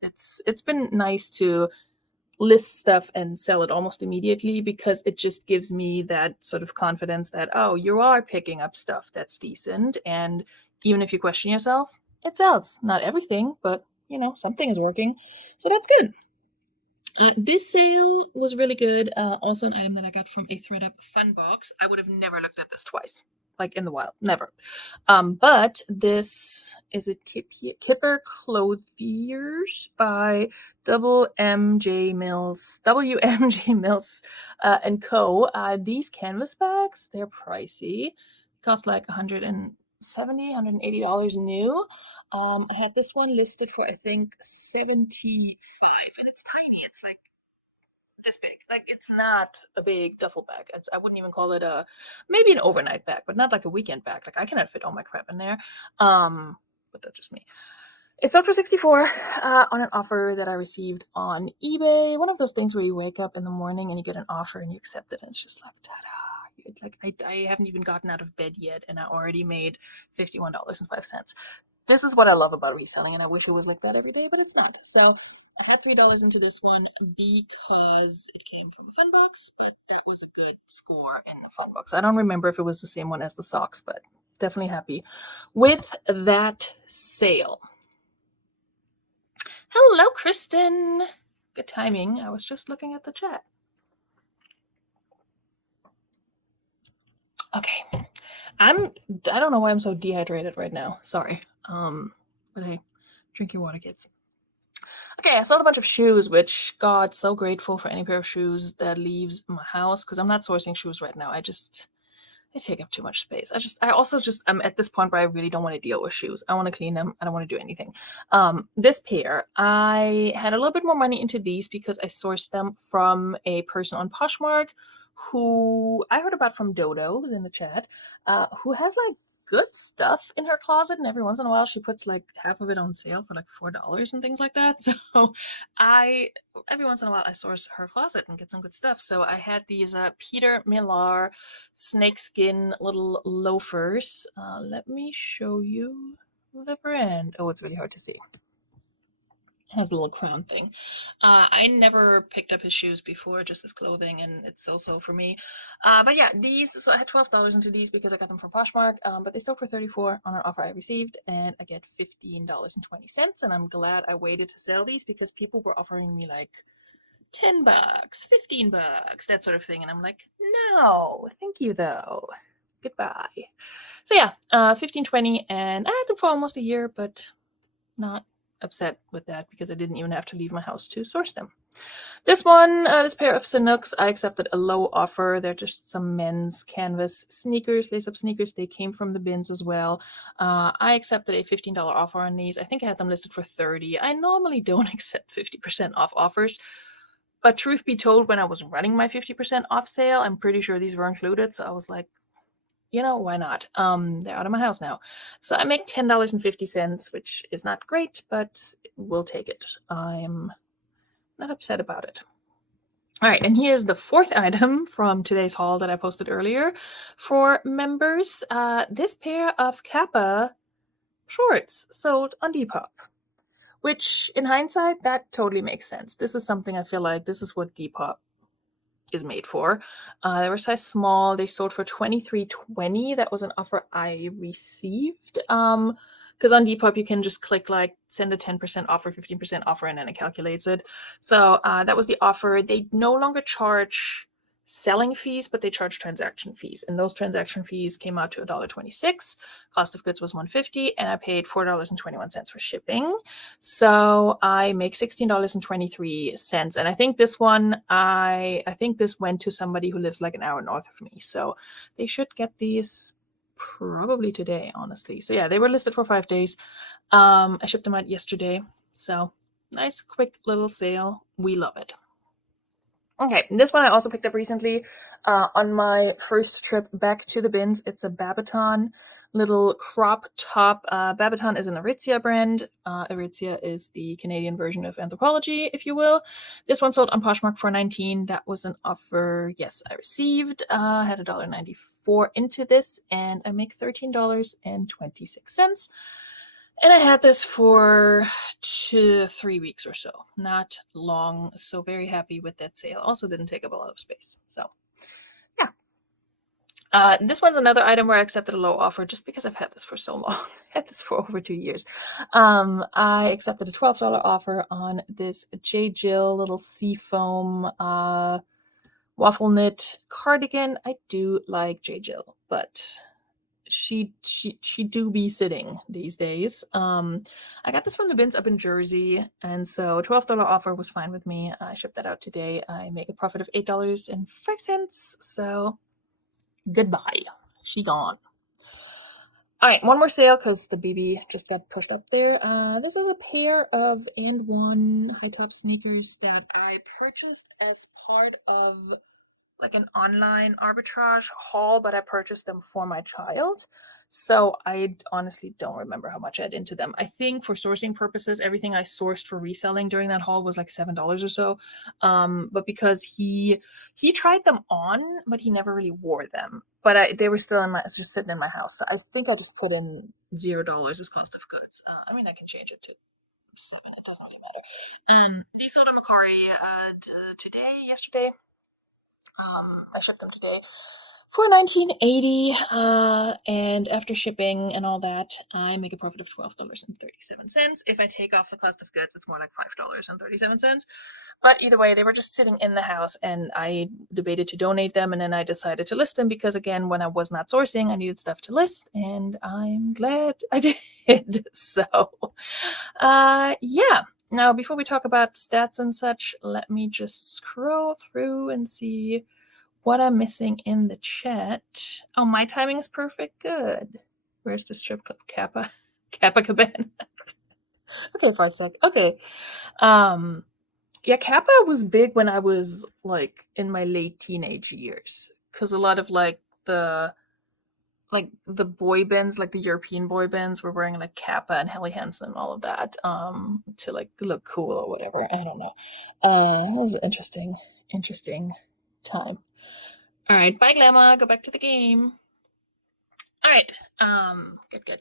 it's been nice to list stuff and sell it almost immediately because it just gives me that sort of confidence that, oh, you are picking up stuff that's decent. And even if you question yourself, it sells. Not everything, but something is working. So that's good. This sale was really good. Also an item that I got from a ThredUp fun box. I would have never looked at this twice, like in the wild, never. But this is a Kipper Clothiers by WMJ Mills and Co. These canvas bags, they're pricey. Cost like $170, $180 new. I had this one listed for I think $75, and it's tiny. It's like this big. Like it's not a big duffel bag. I wouldn't even call it maybe an overnight bag, but not like a weekend bag. Like I cannot fit all my crap in there. But that's just me. It sold for $64 on an offer that I received on eBay. One of those things where you wake up in the morning and you get an offer and you accept it, and it's just like ta-da. It's like I haven't even gotten out of bed yet, and I already made $51.05. This is what I love about reselling, and I wish it was like that every day, but it's not. So I had $3 into this one because it came from a fun box, but that was a good score in the fun box. I don't remember if it was the same one as the socks, but definitely happy with that sale. Hello, Kristen. Good timing. I was just looking at the chat. Okay. I don't know why I'm so dehydrated right now. Sorry. But hey, drink your water, kids. Okay, I sold a bunch of shoes, which, God, so grateful for any pair of shoes that leaves my house because I'm not sourcing shoes right now. They take up too much space. I'm at this point where I really don't want to deal with shoes. I want to clean them. I don't want to do anything. This pair, I had a little bit more money into these because I sourced them from a person on Poshmark who I heard about from Dodo, who's in the chat, who has like good stuff in her closet, and every once in a while she puts like half of it on sale for like $4 and things like that. So every once in a while I source her closet and get some good stuff. So I had these Peter Millar snakeskin little loafers. Let me show you the brand. Oh, it's really hard to see. It has a little crown thing. I never picked up his shoes before, just his clothing, and it's so for me. But yeah, so I had $12 into these because I got them from Poshmark, but they sold for $34 on an offer I received, and I get $15.20, and I'm glad I waited to sell these because people were offering me like $10, $15, that sort of thing, and I'm like, no, thank you though. Goodbye. So yeah, $15.20, and I had them for almost a year, but not upset with that because I didn't even have to leave my house to source them. This pair of Sanooks, I accepted a low offer. They're just some men's canvas sneakers, lace-up sneakers. They came from the bins as well. I accepted a $15 offer on these. I think I had them listed for $30. I normally don't accept 50% off offers, but truth be told, when I was running my 50% off sale, I'm pretty sure these were included. So I was like, you know, why not? They're out of my house now. So I make $10.50, which is not great, but we'll take it. I'm not upset about it. All right, and here's the fourth item from today's haul that I posted earlier for members. This pair of Kappa shorts sold on Depop, which in hindsight, that totally makes sense. This is something I feel like this is what Depop is made for. They were size small. They sold for $23.20. That was an offer I received. Because on Depop you can just click like send a 10% offer, 15% offer, and then it calculates it. So that was the offer. They no longer charge selling fees, but they charge transaction fees, and those transaction fees came out to $1.26. Cost of goods was $1.50, and I paid $4.21 for shipping. So I make $16.23, and I think this one, I think this went to somebody who lives like an hour north of me, so they should get these probably today, honestly. So yeah, they were listed for 5 days. I shipped them out yesterday, so nice quick little sale. We love it. Okay, this one I also picked up recently on my first trip back to the bins. It's a Babaton little crop top. Babaton is an Aritzia brand. Aritzia is the Canadian version of Anthropologie, if you will. This one sold on Poshmark for $19. That was an offer, yes, I received. I had $1.94 into this, and I make $13.26. And I had this for 3 weeks or so, not long. So very happy with that sale. Also didn't take up a lot of space. So yeah. This one's another item where I accepted a low offer just because I've had this for so long. I had this for over 2 years. I accepted a $12 offer on this J. Jill little seafoam waffle knit cardigan. I do like J. Jill, but she do be sitting these days. I got this from the bins up in Jersey, and so $12 offer was fine with me. I shipped that out today. I make a profit of $8.05. So goodbye. She gone. All right, one more sale because the BB just got pushed up there. This is a pair of and one high top sneakers that I purchased as part of like an online arbitrage haul, but I purchased them for my child. So I honestly don't remember how much I had into them. I think for sourcing purposes, everything I sourced for reselling during that haul was like $7 or so. But because he tried them on, but he never really wore them. But they were still just sitting in my house. So I think I just put in $0 as cost of goods. I mean, I can change it to 7. It doesn't really matter. These sold on Mercari yesterday. I shipped them today for $19.80, and after shipping and all that, I make a profit of $12.37. If I take off the cost of goods, it's more like $5.37. But either way, they were just sitting in the house, and I debated to donate them, and then I decided to list them because, again, when I was not sourcing, I needed stuff to list, and I'm glad I did. So, yeah. Now, before we talk about stats and such, let me just scroll through and see what I'm missing in the chat. Oh, my timing's perfect. Good. Where's the strip club? Kappa Cabana. Okay, fart sec. Okay. Yeah, Kappa was big when I was like in my late teenage years, because a lot of like the boy bands, like the European boy bands, were wearing like Kappa and Helly Hansen and all of that, to like look cool or whatever. I don't know. It was an interesting time. All right, bye, Glamour. Go back to the game. All right, good.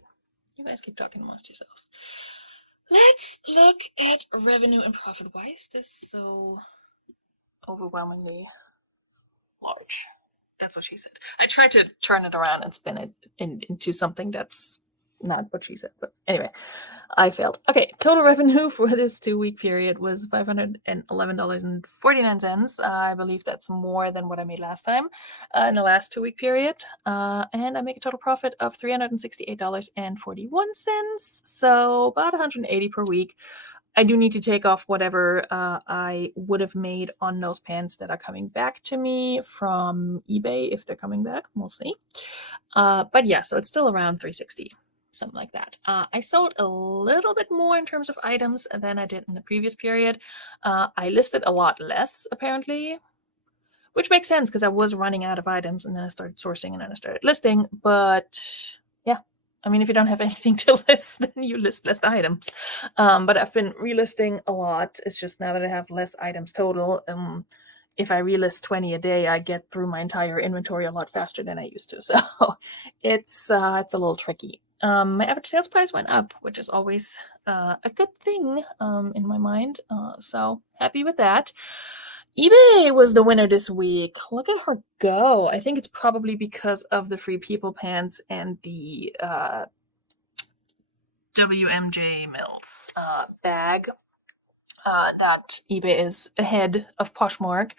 You guys keep talking amongst yourselves. Let's look at revenue and profit. Why is this so overwhelmingly large? That's what she said. I tried to turn it around and spin it into something that's not what she said. But anyway, I failed. Okay, total revenue for this 2-week period was $511.49. I believe that's more than what I made last time in the last 2-week period. And I make a total profit of $368.41. So about $180 per week. I do need to take off whatever I would have made on those pants that are coming back to me from eBay, if they're coming back. We'll see. But yeah, so it's still around $360, something like that. I sold a little bit more in terms of items than I did in the previous period. I listed a lot less, apparently, which makes sense because I was running out of items, and then I started sourcing, and then I started listing. But yeah, I mean, if you don't have anything to list, then you list less items. But I've been relisting a lot. It's just now that I have less items total, if I relist 20 a day, I get through my entire inventory a lot faster than I used to. So it's a little tricky. My average sales price went up, which is always a good thing in my mind. So happy with that. eBay was the winner this week. Look at her go. I think it's probably because of the Free People pants and the WMJ Mills bag that eBay is ahead of Poshmark.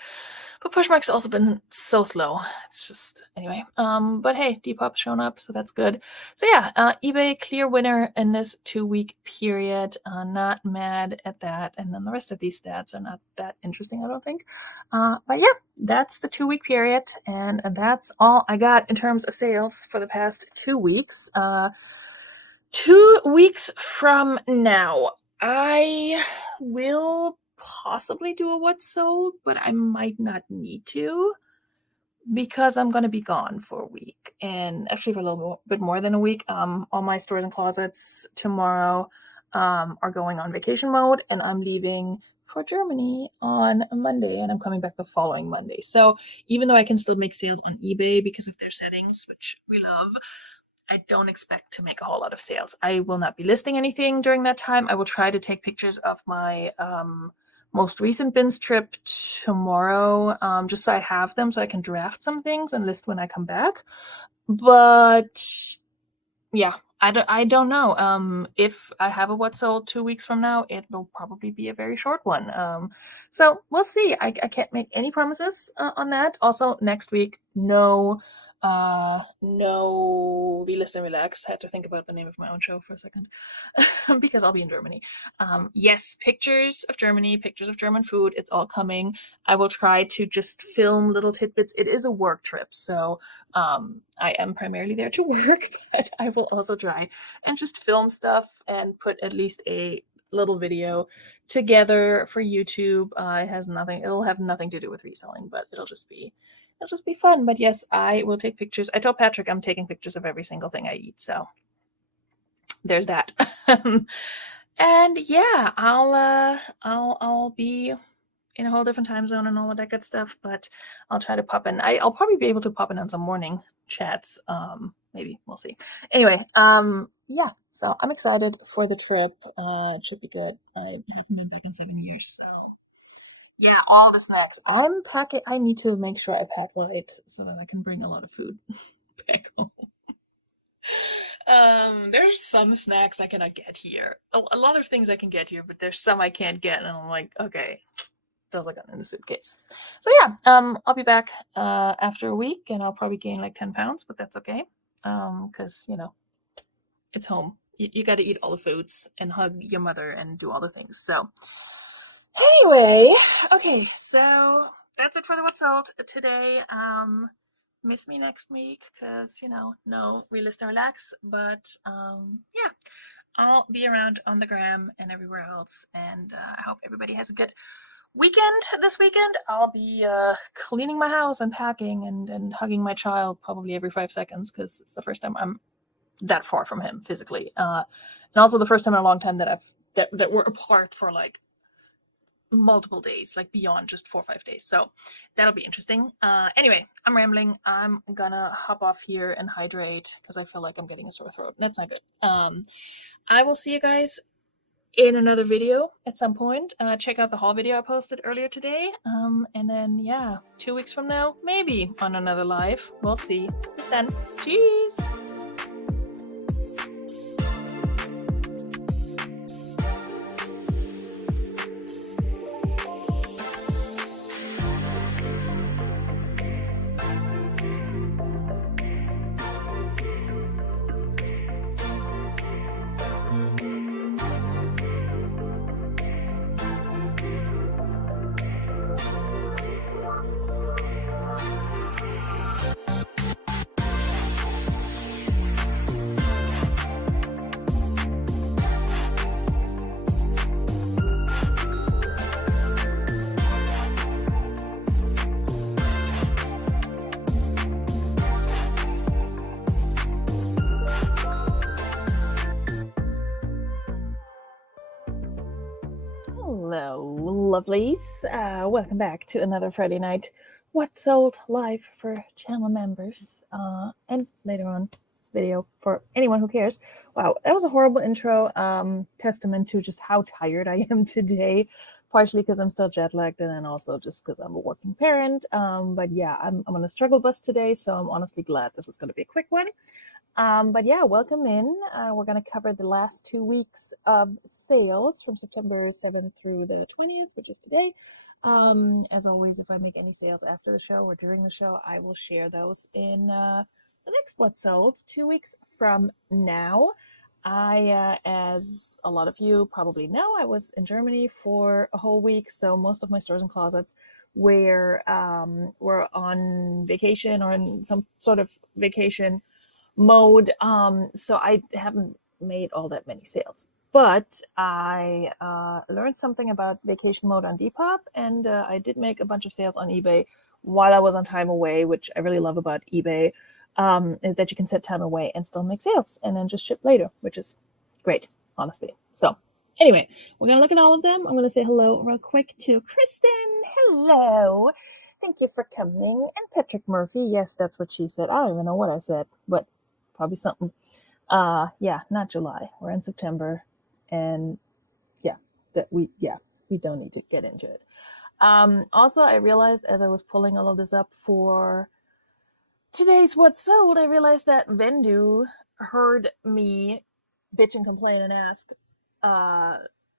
But Poshmark's also been so slow. It's just, anyway. But hey, Depop's shown up, so that's good. So yeah, eBay clear winner in this 2-week period. Not mad at that. And then the rest of these stats are not that interesting, I don't think. But yeah, that's the 2-week period. And that's all I got in terms of sales for the past 2 weeks. 2 weeks from now, I will possibly do a what's sold, but I might not need to because I'm going to be gone for a week, and actually for a little bit more than a week. All my stores and closets tomorrow are going on vacation mode, and I'm leaving for Germany on Monday, and I'm coming back the following Monday. So even though I can still make sales on eBay because of their settings, which we love, I don't expect to make a whole lot of sales. I will not be listing anything during that time. I will try to take pictures of my most recent bins trip tomorrow, just so I have them so I can draft some things and list when I come back. But yeah, I don't know. If I have a what's sold 2 weeks from now, it will probably be a very short one. So we'll see. I can't make any promises on that. Also, next week, no Relist and Relax. I had to think about the name of my own show for a second because I'll be in Germany. Yes, pictures of Germany, pictures of German food. It's all coming. I will try to just film little tidbits. It is a work trip, so I am primarily there to work, but I will also try and just film stuff and put at least a little video together for YouTube. It'll have nothing to do with reselling, but it'll just be fun. But yes, I will take pictures. I told Patrick I'm taking pictures of every single thing I eat, so there's that. And yeah, I'll be in a whole different time zone and all of that good stuff, but I'll try to pop in. I'll probably be able to pop in on some morning chats. Maybe we'll see. Anyway, yeah, so I'm excited for the trip. It should be good. I haven't been back in 7 years, so yeah, all the snacks. I need to make sure I pack light so that I can bring a lot of food back home. There's some snacks I cannot get here. A lot of things I can get here, but there's some I can't get, and I'm like, okay, those are gone in the suitcase. So yeah, I'll be back after a week, and I'll probably gain like 10 pounds, but that's okay, because it's home. You got to eat all the foods and hug your mother and do all the things. So anyway, okay, so that's it for the what's sold today. Miss me next week because no Relist and Relax, but yeah, I'll be around on the gram and everywhere else, and I hope everybody has a good weekend this weekend. I'll be cleaning my house and packing and hugging my child probably every 5 seconds because it's the first time I'm that far from him physically, and also the first time in a long time that we're apart for like multiple days, like beyond just 4 or 5 days. So that'll be interesting. Anyway, I'm rambling. I'm gonna hop off here and hydrate because I feel like I'm getting a sore throat. That's not good. I will see you guys in another video at some point. Check out the haul video I posted earlier today. And then yeah, 2 weeks from now, maybe on another live. We'll see. Bis then. Cheers. Hello, lovelies. Welcome back to another Friday night What Sold live for channel members and later on video for anyone who cares. Wow, that was a horrible intro. Testament to just how tired I am today, partially because I'm still jet lagged and then also just because I'm a working parent. But yeah, I'm on a struggle bus today, so I'm honestly glad this is going to be a quick one. But yeah, welcome in. We're going to cover the last 2 weeks of sales from September 7th through the 20th, which is today. As always, if I make any sales after the show or during the show, I will share those in the next What Sold 2 weeks from now. As a lot of you probably know, I was in Germany for a whole week, so most of my stores and closets were on vacation or in some sort of vacation mode. So I haven't made all that many sales, but I learned something about vacation mode on Depop, and I did make a bunch of sales on eBay while I was on time away, which I really love about eBay, is that you can set time away and still make sales and then just ship later, which is great, honestly. So anyway, we're going to look at all of them. I'm going to say hello real quick to Kristen. Hello. Thank you for coming. And Patrick Murphy. Yes, that's what she said. I don't even know what I said, but probably something. Yeah, not July. We're in September, and we don't need to get into it. Also, I realized as I was pulling all of this up for today's What Sold, I realized that Vendu heard me bitch and complain and ask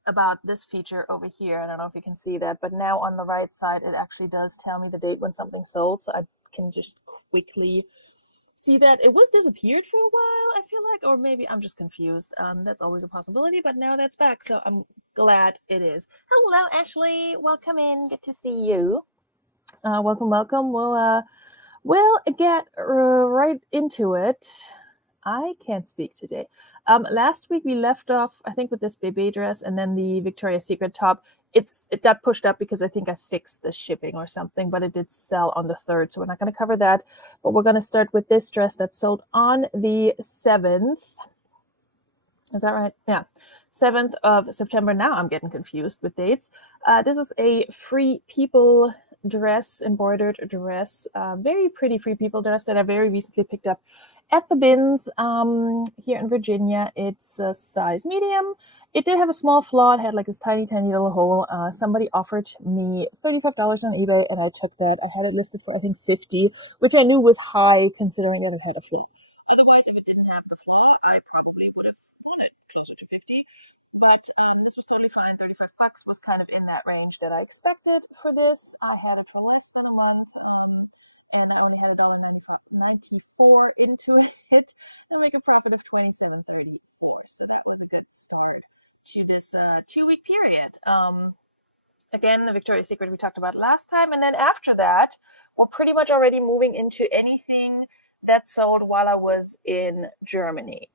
about this feature over here. I don't know if you can see that, but now on the right side, it actually does tell me the date when something sold, so I can just quickly see that it was disappeared for a while, I feel like, or maybe I'm just confused. That's always a possibility, but now that's back, so I'm glad it is. Hello, Ashley. Welcome in. Good to see you. Welcome. We'll get right into it. I can't speak today. Last week we left off, I think, with this bébé dress and then the Victoria's Secret top. It got pushed up because I think I fixed the shipping or something, but it did sell on the 3rd, so we're not going to cover that. But we're going to start with this dress that sold on the 7th. Is that right? Yeah. 7th of September. Now I'm getting confused with dates. This is a Free People dress, embroidered dress. Very pretty Free People dress that I very recently picked up at the bins here in Virginia. It's a size medium. It did have a small flaw. It had like this tiny little hole. Somebody offered me $35 on eBay, and I took that. I had it listed for, I think, $50, which I knew was high considering that it had a flaw. Otherwise, if it didn't have the flaw, I probably would have wanted closer to 50. But this was totally fine. $35 was kind of in that range that I expected for this. I had it for less than a month. And I only had $1.94 into it and make a profit of $27.34. So that was a good start to this 2-week period. Again, the Victoria's Secret we talked about last time, and then after that, we're pretty much already moving into anything that sold while I was in Germany,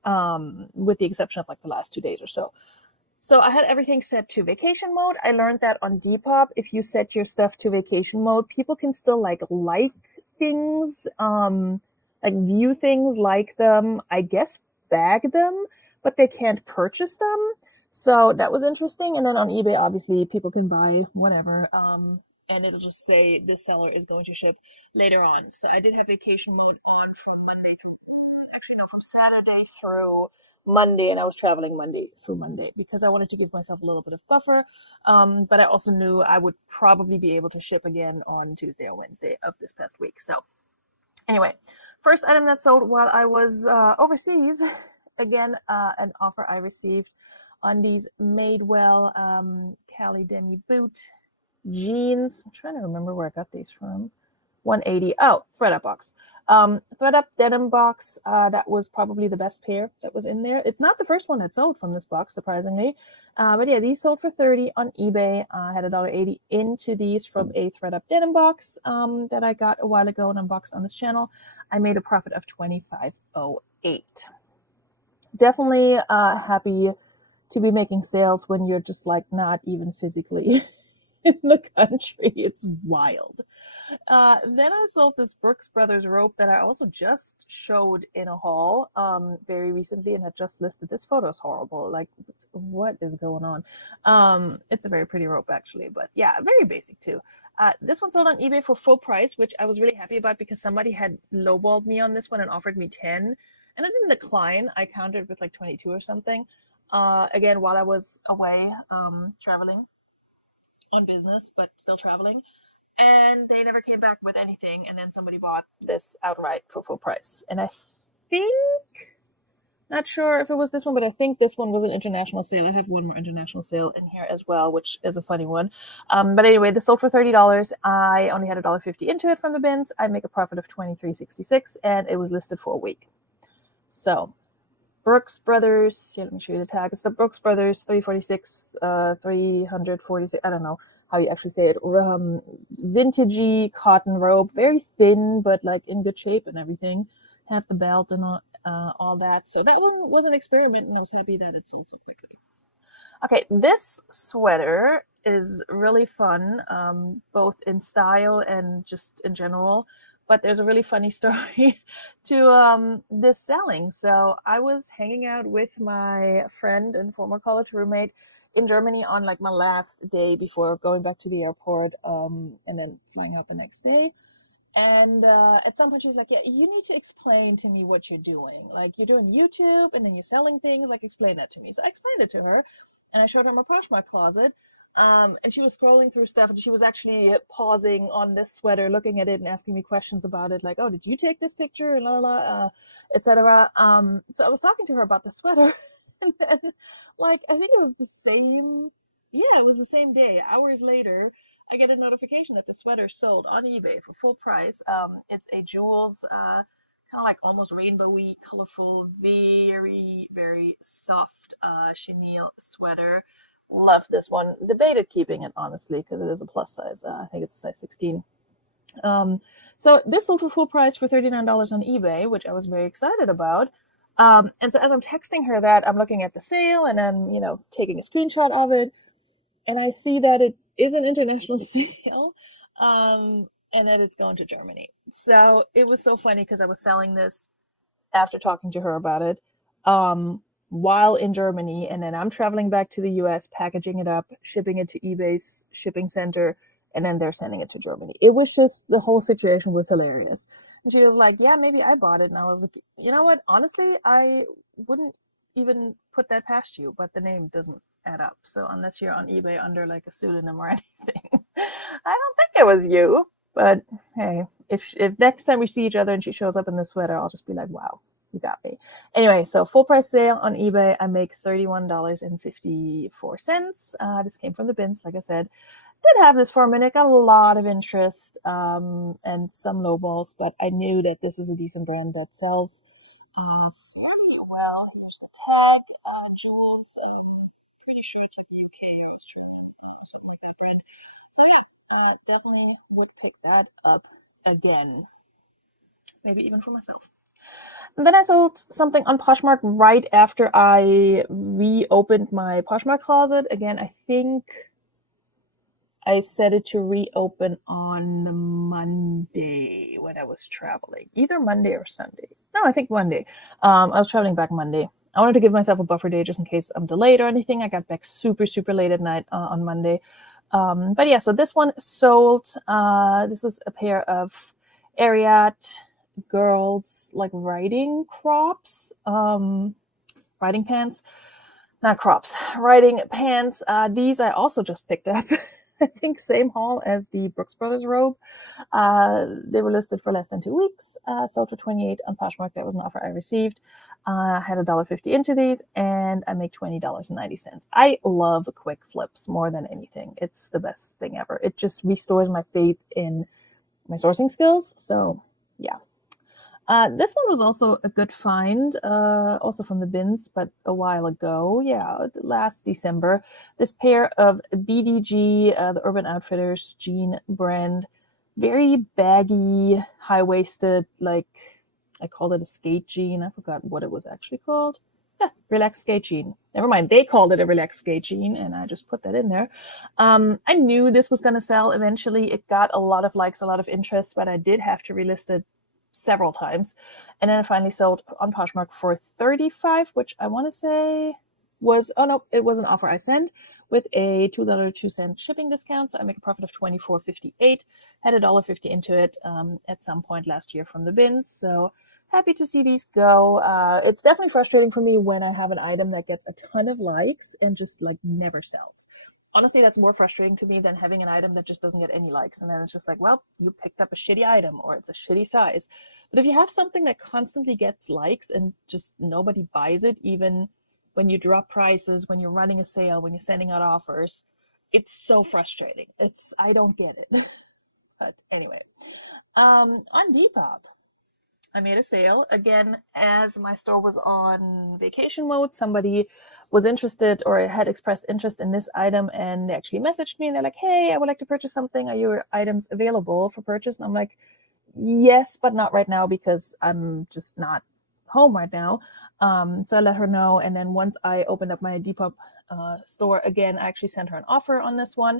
with the exception of like the last 2 days or so. So I had everything set to vacation mode. I learned that on Depop, if you set your stuff to vacation mode, people can still like things, like view things, like them, I guess bag them, but they can't purchase them. So that was interesting. And then on eBay, obviously, people can buy whatever, and it'll just say this seller is going to ship later on. So I did have vacation mode on from Saturday through Monday, and I was traveling Monday through Monday because I wanted to give myself a little bit of buffer. But I also knew I would probably be able to ship again on Tuesday or Wednesday of this past week. So anyway, first item that sold while I was overseas, again, an offer I received on these Madewell Cali Demi boot jeans. I'm trying to remember where I got these from. $180. Oh, ThredUp box. ThredUp denim box. That was probably the best pair that was in there. It's not the first one that sold from this box, surprisingly. But yeah, these sold for $30 on eBay. I had $1.80 into these from a ThredUp denim box that I got a while ago and unboxed on this channel. I made a profit of $25.08. Definitely happy to be making sales when you're just like not even physically in the country. It's wild. Then I sold this Brooks Brothers rope that I also just showed in a haul very recently and had just listed. This photo is horrible. Like, what is going on? It's a very pretty rope, actually, but yeah, very basic too. This one sold on eBay for full price, which I was really happy about because somebody had lowballed me on this one and offered me 10, and I didn't decline. I countered with like 22 or something. Again, while I was away traveling on business, but still traveling. And they never came back with anything. And then somebody bought this outright for full price. And I think, not sure if it was this one, but I think this one was an international sale. I have one more international sale in here as well, which is a funny one. But anyway, this sold for $30. I only had $1.50 into it from the bins. I make a profit of $23.66, and it was listed for a week. So Brooks Brothers, let me show you the tag. It's the Brooks Brothers 346, 346, I don't know how you actually say it. Vintagey cotton robe, very thin, but like in good shape and everything. Had the belt and all that. So that one was an experiment, and I was happy that it sold so quickly. Okay, this sweater is really fun, both in style and just in general. But there's a really funny story to this selling. So I was hanging out with my friend and former college roommate in Germany on like my last day before going back to the airport, and then flying out the next day. And at some point she's like, yeah, you need to explain to me what you're doing. Like, you're doing YouTube and then you're selling things. Like, explain that to me. So I explained it to her, and I showed her my Poshmark closet. And she was scrolling through stuff, and she was actually pausing on this sweater, looking at it and asking me questions about it. Like, oh, did you take this picture? And la la, etc. So I was talking to her about the sweater. And then, like, I think it was the same, yeah, it was the same day. Hours later, I get a notification that the sweater sold on eBay for full price. It's a Jules, kind of like almost rainbowy, colorful, very, very soft chenille sweater. Love this one. Debated keeping it, honestly, because it is a plus size. I think it's a size 16. So this sold for full price for $39 on eBay, which I was very excited about. And so as I'm texting her that, I'm looking at the sale and then, taking a screenshot of it. And I see that it is an international sale, and that it's going to Germany. So it was so funny because I was selling this after talking to her about it while in Germany. And then I'm traveling back to the US, packaging it up, shipping it to eBay's shipping center, and then they're sending it to Germany. It was just, the whole situation was hilarious. And she was like, yeah, maybe I bought it. And I was like, you know what? Honestly, I wouldn't even put that past you, but the name doesn't add up. So unless you're on eBay under like a pseudonym or anything, I don't think it was you. But hey, if next time we see each other and she shows up in this sweater, I'll just be like, wow, you got me. Anyway, so full price sale on eBay. I make $31.54. This came from the bins, like I said. Did have this for a minute, got a lot of interest and some low balls, but I knew that this is a decent brand that sells fairly well. Here's the tag, Jules. Pretty sure it's like UK or Australia or something like that brand. So yeah, definitely would pick that up again. Maybe even for myself. And then I sold something on Poshmark right after I reopened my Poshmark closet. Again, I think I set it to reopen on Monday when I was traveling. Either Monday or Sunday. No, I think Monday. I was traveling back Monday. I wanted to give myself a buffer day just in case I'm delayed or anything. I got back super, super late at night on Monday. But yeah, so this one sold. This is a pair of Ariat girls like riding crops, riding pants. Not crops, riding pants. These I also just picked up. I think same haul as the Brooks Brothers robe. They were listed for less than 2 weeks. Sold for $28 on Poshmark. That was an offer I received. I had $1.50 into these, and I make $20.90. I love quick flips more than anything. It's the best thing ever. It just restores my faith in my sourcing skills. So yeah. This one was also a good find, also from the bins, but a while ago. Yeah, last December. This pair of BDG, the Urban Outfitters jean brand, very baggy, high-waisted, like I called it a skate jean. I forgot what it was actually called. relaxed skate jean. Never mind, they called it a relaxed skate jean, and I just put that in there. I knew this was going to sell eventually. It got a lot of likes, a lot of interest, but I did have to relist it several times. And then I finally sold on Poshmark for $35, which I want to say was, oh no, it was an offer I sent with a $2.02 shipping discount. So I make a profit of $24.58. Had $1.50 into it at some point last year from the bins. So happy to see these go. It's definitely frustrating for me when I have an item that gets a ton of likes and just like never sells. Honestly, that's more frustrating to me than having an item that just doesn't get any likes. And then it's just like, well, you picked up a shitty item or it's a shitty size. But if you have something that constantly gets likes and just nobody buys it, even when you drop prices, when you're running a sale, when you're sending out offers, it's so frustrating. I don't get it. But anyway, on Depop, I made a sale. Again, as my store was on vacation mode, somebody was interested or had expressed interest in this item, and they actually messaged me and they're like, hey, I would like to purchase something. Are your items available for purchase? And I'm like, yes, but not right now because I'm just not home right now. So I let her know. And then once I opened up my Depop store again, I actually sent her an offer on this one.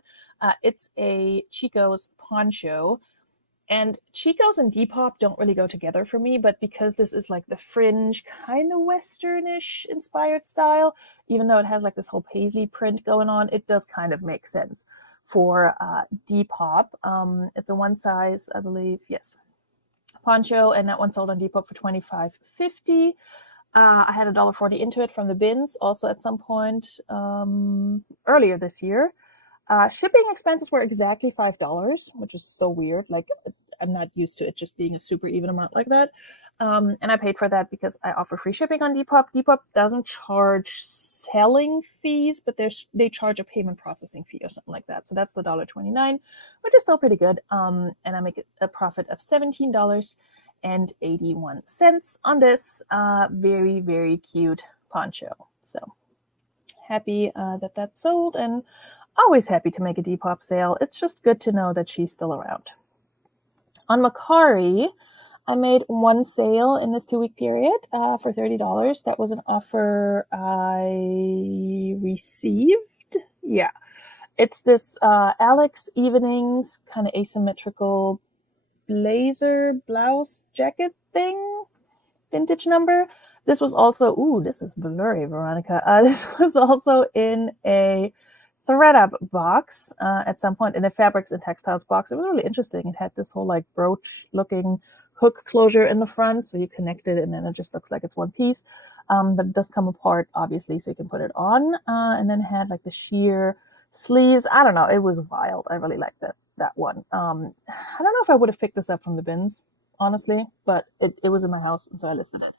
It's a Chico's poncho. And Chico's and Depop don't really go together for me, but because this is like the fringe, kind of Westernish inspired style, even though it has like this whole paisley print going on, it does kind of make sense for Depop. It's a one size, I believe, yes, poncho, and that one sold on Depop for $25.50. I had $1.40 into it from the bins also at some point earlier this year. Shipping expenses were exactly $5, which is so weird. Like, I'm not used to it just being a super even amount like that. And I paid for that because I offer free shipping on Depop. Depop doesn't charge selling fees, but they charge a payment processing fee or something like that. So that's the $1.29, which is still pretty good. And I make a profit of $17.81 on this very, very cute poncho. So happy that that sold, and always happy to make a Depop sale. It's just good to know that she's still around. On Mercari, I made one sale in this 2-week period for $30. That was an offer I received. Yeah. It's this Alex Evenings kind of asymmetrical blazer, blouse, jacket thing. Vintage number. This was also, this is blurry, Veronika. This was also in a ThredUp box at some point, in a fabrics and textiles box. It was really interesting. It had this whole like brooch looking hook closure in the front, so you connect it and then it just looks like it's one piece. But it does come apart, obviously, so you can put it on. And then it had like the sheer sleeves. I don't know. It was wild. I really liked that one. I don't know if I would have picked this up from the bins, honestly, but it was in my house, and so I listed it.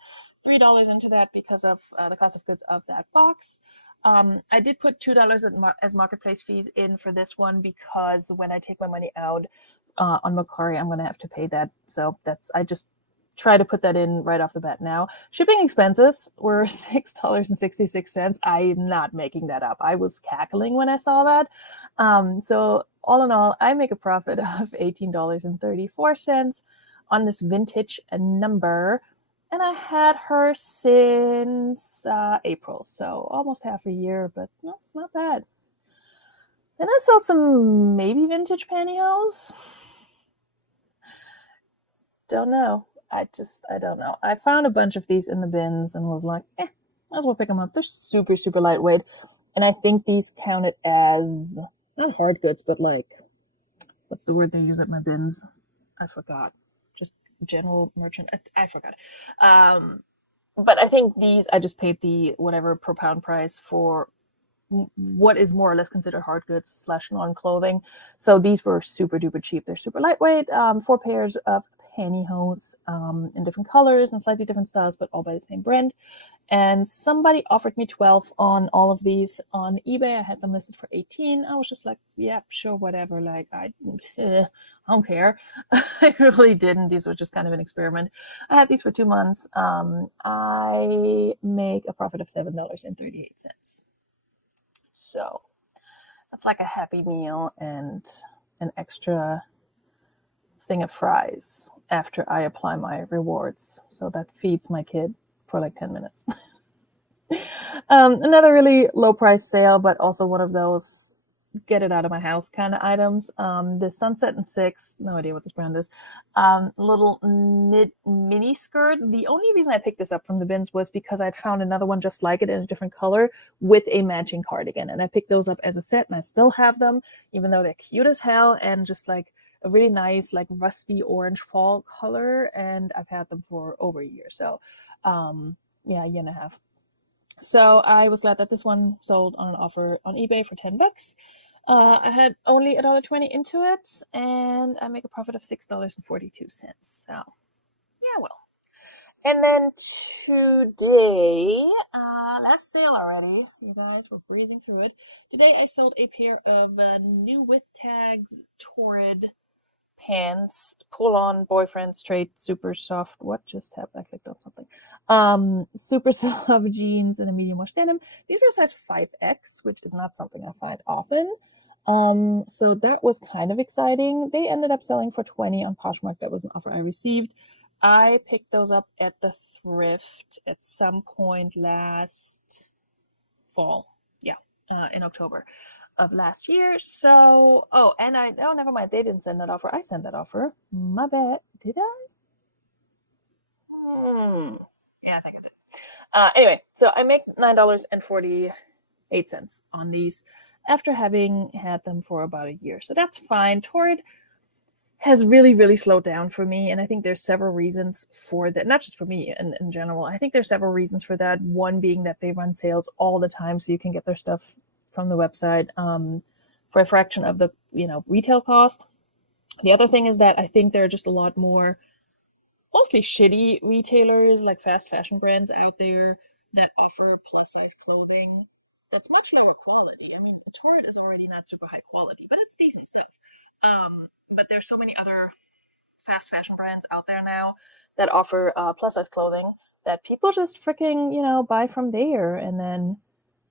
$3 into that because of the cost of goods of that box. I did put $2 as marketplace fees in for this one because when I take my money out on Mercari, I'm going to have to pay that. So I just try to put that in right off the bat now. Shipping expenses were $6.66. I'm not making that up. I was cackling when I saw that. So all in all, I make a profit of $18.34 on this vintage number. And I had her since April, so almost half a year, but no, it's not bad. Then I sold some maybe vintage pantyhose. Don't know. I don't know. I found a bunch of these in the bins and was like, might as well pick them up. They're super, super lightweight. And I think these counted as, not hard goods, but like, what's the word they use at my bins? I forgot. Just general merchant. I forgot. But I think these, I just paid the whatever per pound price for what is more or less considered hard goods / non-clothing. So these were super duper cheap. They're super lightweight. 4 pairs of pantyhose in different colors and slightly different styles, but all by the same brand. And somebody offered me 12 on all of these on eBay. I had them listed for 18. I was just like, yeah, sure, whatever. Like, I don't care. I really didn't. These were just kind of an experiment. I had these for 2 months. I make a profit of $7.38. So that's like a Happy Meal and an extra thing of fries after I apply my rewards. So that feeds my kid for like 10 minutes. Another really low price sale, but also one of those get it out of my house kind of items. The Sunset and Six, no idea what this brand is, little mini skirt. The only reason I picked this up from the bins was because I'd found another one just like it in a different color with a matching cardigan. And I picked those up as a set and I still have them, even though they're cute as hell and just like a really nice, like rusty orange fall color. And I've had them for over a year. So, yeah, a year and a half. So I was glad that this one sold on an offer on eBay for $10. I had only $1.20 into it, and I make a profit of $6.42. So, yeah, well. And then today, last sale already. You guys were breezing through it. Today I sold a pair of new with tags Torrid pants, pull-on boyfriend straight, super soft. What just happened? I clicked on something. Super soft jeans and a medium wash denim. These are size 5X, which is not something I find often. So that was kind of exciting. They ended up selling for $20 on Poshmark. That was an offer I received. I picked those up at the thrift at some point last fall. Yeah, in October of last year. So, oh, never mind. They didn't send that offer. I sent that offer. My bad. Did I? Yeah, I think I did. Anyway, so I make $9.48 on these after having had them for about a year. So that's fine. Torrid has really, really slowed down for me. And I think there's several reasons for that. Not just for me in general. I think there's several reasons for that. One being that they run sales all the time, so you can get their stuff from the website for a fraction of the retail cost. The other thing is that I think there are just a lot more mostly shitty retailers, like fast fashion brands out there that offer plus size clothing that's much lower quality. I mean, Torrid is already not super high quality, but it's decent stuff. But there's so many other fast fashion brands out there now that offer plus size clothing that people just freaking buy from there, and then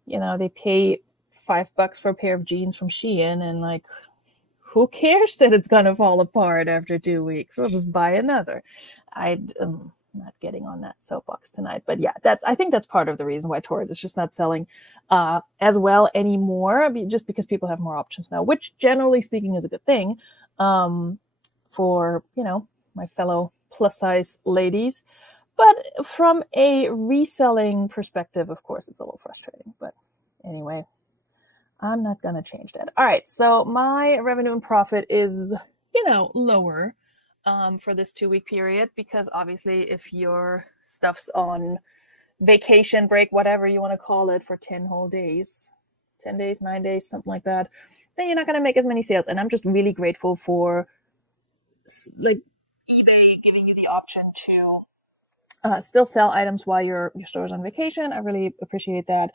they pay $5 for a pair of jeans from Shein, and like, who cares that it's gonna fall apart after 2 weeks? We'll just buy another. I'm not getting on that soapbox tonight, but yeah, I think that's part of the reason why Torrid is just not selling as well anymore, just because people have more options now, which generally speaking is a good thing for my fellow plus size ladies. But from a reselling perspective, of course, it's a little frustrating. But anyway, I'm not going to change that. All right, so my revenue and profit is, lower for this 2-week period, because obviously if your stuff's on vacation break, whatever you want to call it, for 10 whole days, 10 days, 9 days, something like that, then you're not going to make as many sales. And I'm just really grateful for like eBay giving you the option to still sell items while your store's on vacation. I really appreciate that.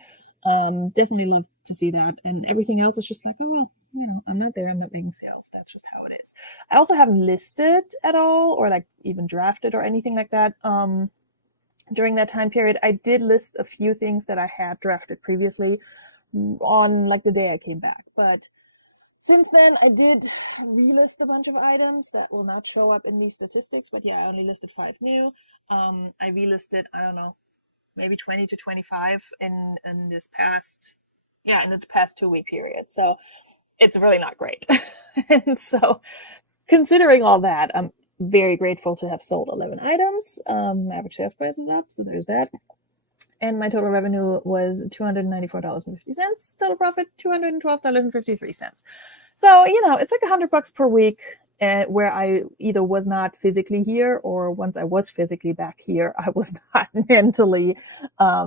Definitely love to see that. And everything else is just like, oh, well, I'm not there. I'm not making sales. That's just how it is. I also haven't listed at all or like even drafted or anything like that. During that time period, I did list a few things that I had drafted previously on like the day I came back. But since then, I did relist a bunch of items that will not show up in these statistics. But yeah, I only listed 5 new. I relisted, I don't know, maybe 20 to 25 in this past 2-week period. So it's really not great. And so considering all that, I'm very grateful to have sold 11 items. Average sales price is up, so there's that. And my total revenue was $294.50. Total profit $212.53. So it's like $100 per week, where I either was not physically here, or once I was physically back here, I was not mentally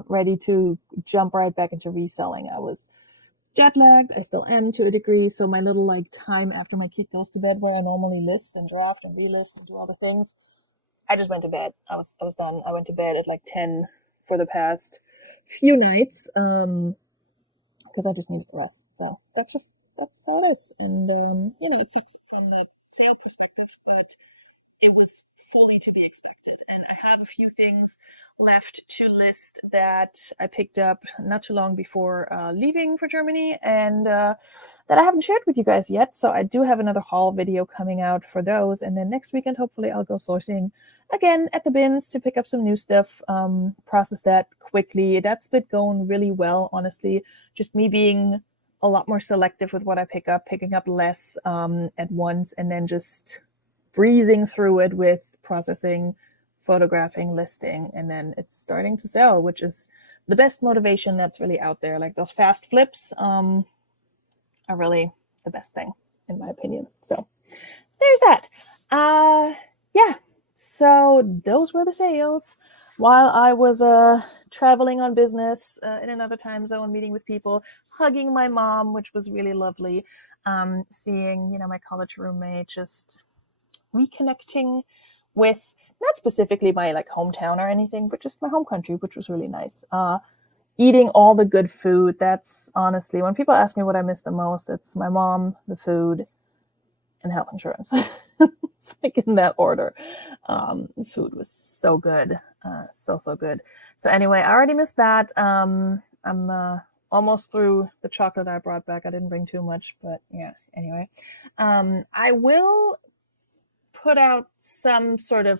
ready to jump right back into reselling. I was jet lagged. I still am to a degree. So my little like time after my kid goes to bed, where I normally list and draft and relist and do all the things, I just went to bed. I was done. I went to bed at like 10 for the past few nights because I just needed to rest. So that's how it is. And it sucks from the sale perspective, but it was fully to be expected. And I have a few things left to list that I picked up not too long before leaving for Germany, and that I haven't shared with you guys yet. So I do have another haul video coming out for those. And then next weekend, hopefully I'll go sourcing again at the bins to pick up some new stuff, process that quickly. That's been going really well, honestly. Just me being a lot more selective with what I pick up, picking up less at once, and then just breezing through it with processing, photographing, listing, and then it's starting to sell, which is the best motivation that's really out there. Like those fast flips are really the best thing, in my opinion. So there's that. Yeah. So those were the sales while I was traveling on business in another time zone, meeting with people, hugging my mom, which was really lovely. Seeing, my college roommate, just reconnecting with not specifically my like hometown or anything, but just my home country, which was really nice. Eating all the good food. That's honestly, when people ask me what I miss the most, it's my mom, the food, and health insurance. It's like in that order. The food was so good. So good. So anyway, I already missed that. I'm almost through the chocolate I brought back. I didn't bring too much, but yeah, anyway. I will put out some sort of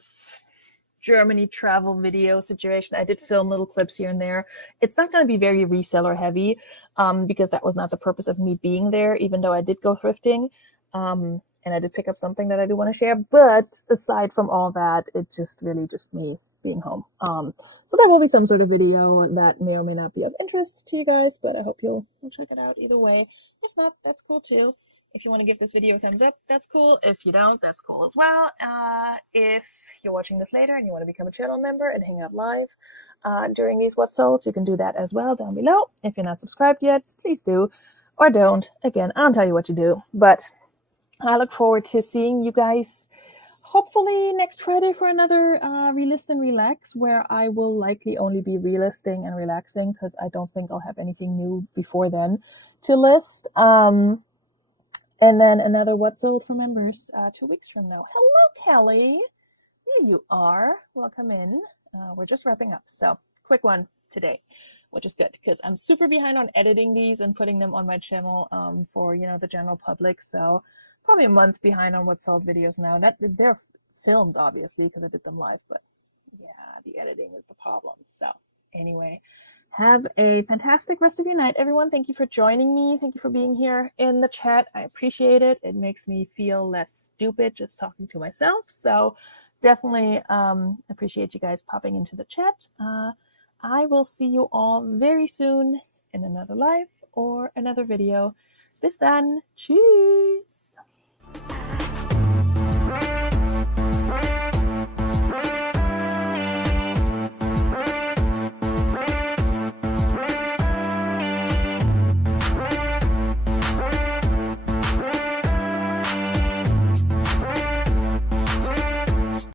Germany travel video situation. I did film little clips here and there. It's not going to be very reseller heavy because that was not the purpose of me being there, even though I did go thrifting. And I did pick up something that I do want to share. But aside from all that, it's just really just me being home. So there will be some sort of video that may or may not be of interest to you guys, but I hope you'll check it out either way. If not, that's cool too. If you want to give this video a thumbs up, that's cool. If you don't, that's cool as well. If you're watching this later and you want to become a channel member and hang out live during these What Solds, you can do that as well down below. If you're not subscribed yet, please do. Or don't. Again, I'll tell you what you do. But I look forward to seeing you guys hopefully next Friday for another relist and relax, where I will likely only be relisting and relaxing because I don't think I'll have anything new before then to list. And then another What Sold for members 2 weeks from now. Hello, Kelly. Here you are. Welcome in. We're just wrapping up. So quick one today, which is good because I'm super behind on editing these and putting them on my channel for, the general public. So probably a month behind on What Sold videos now. That they're filmed, obviously, because I did them live, but yeah, the editing is the problem. So anyway, have a fantastic rest of your night, everyone. Thank you for joining me. Thank you for being here in the chat. I appreciate it. It makes me feel less stupid just talking to myself. So definitely appreciate you guys popping into the chat. I will see you all very soon in another live or another video. Bis dann. Tschüss.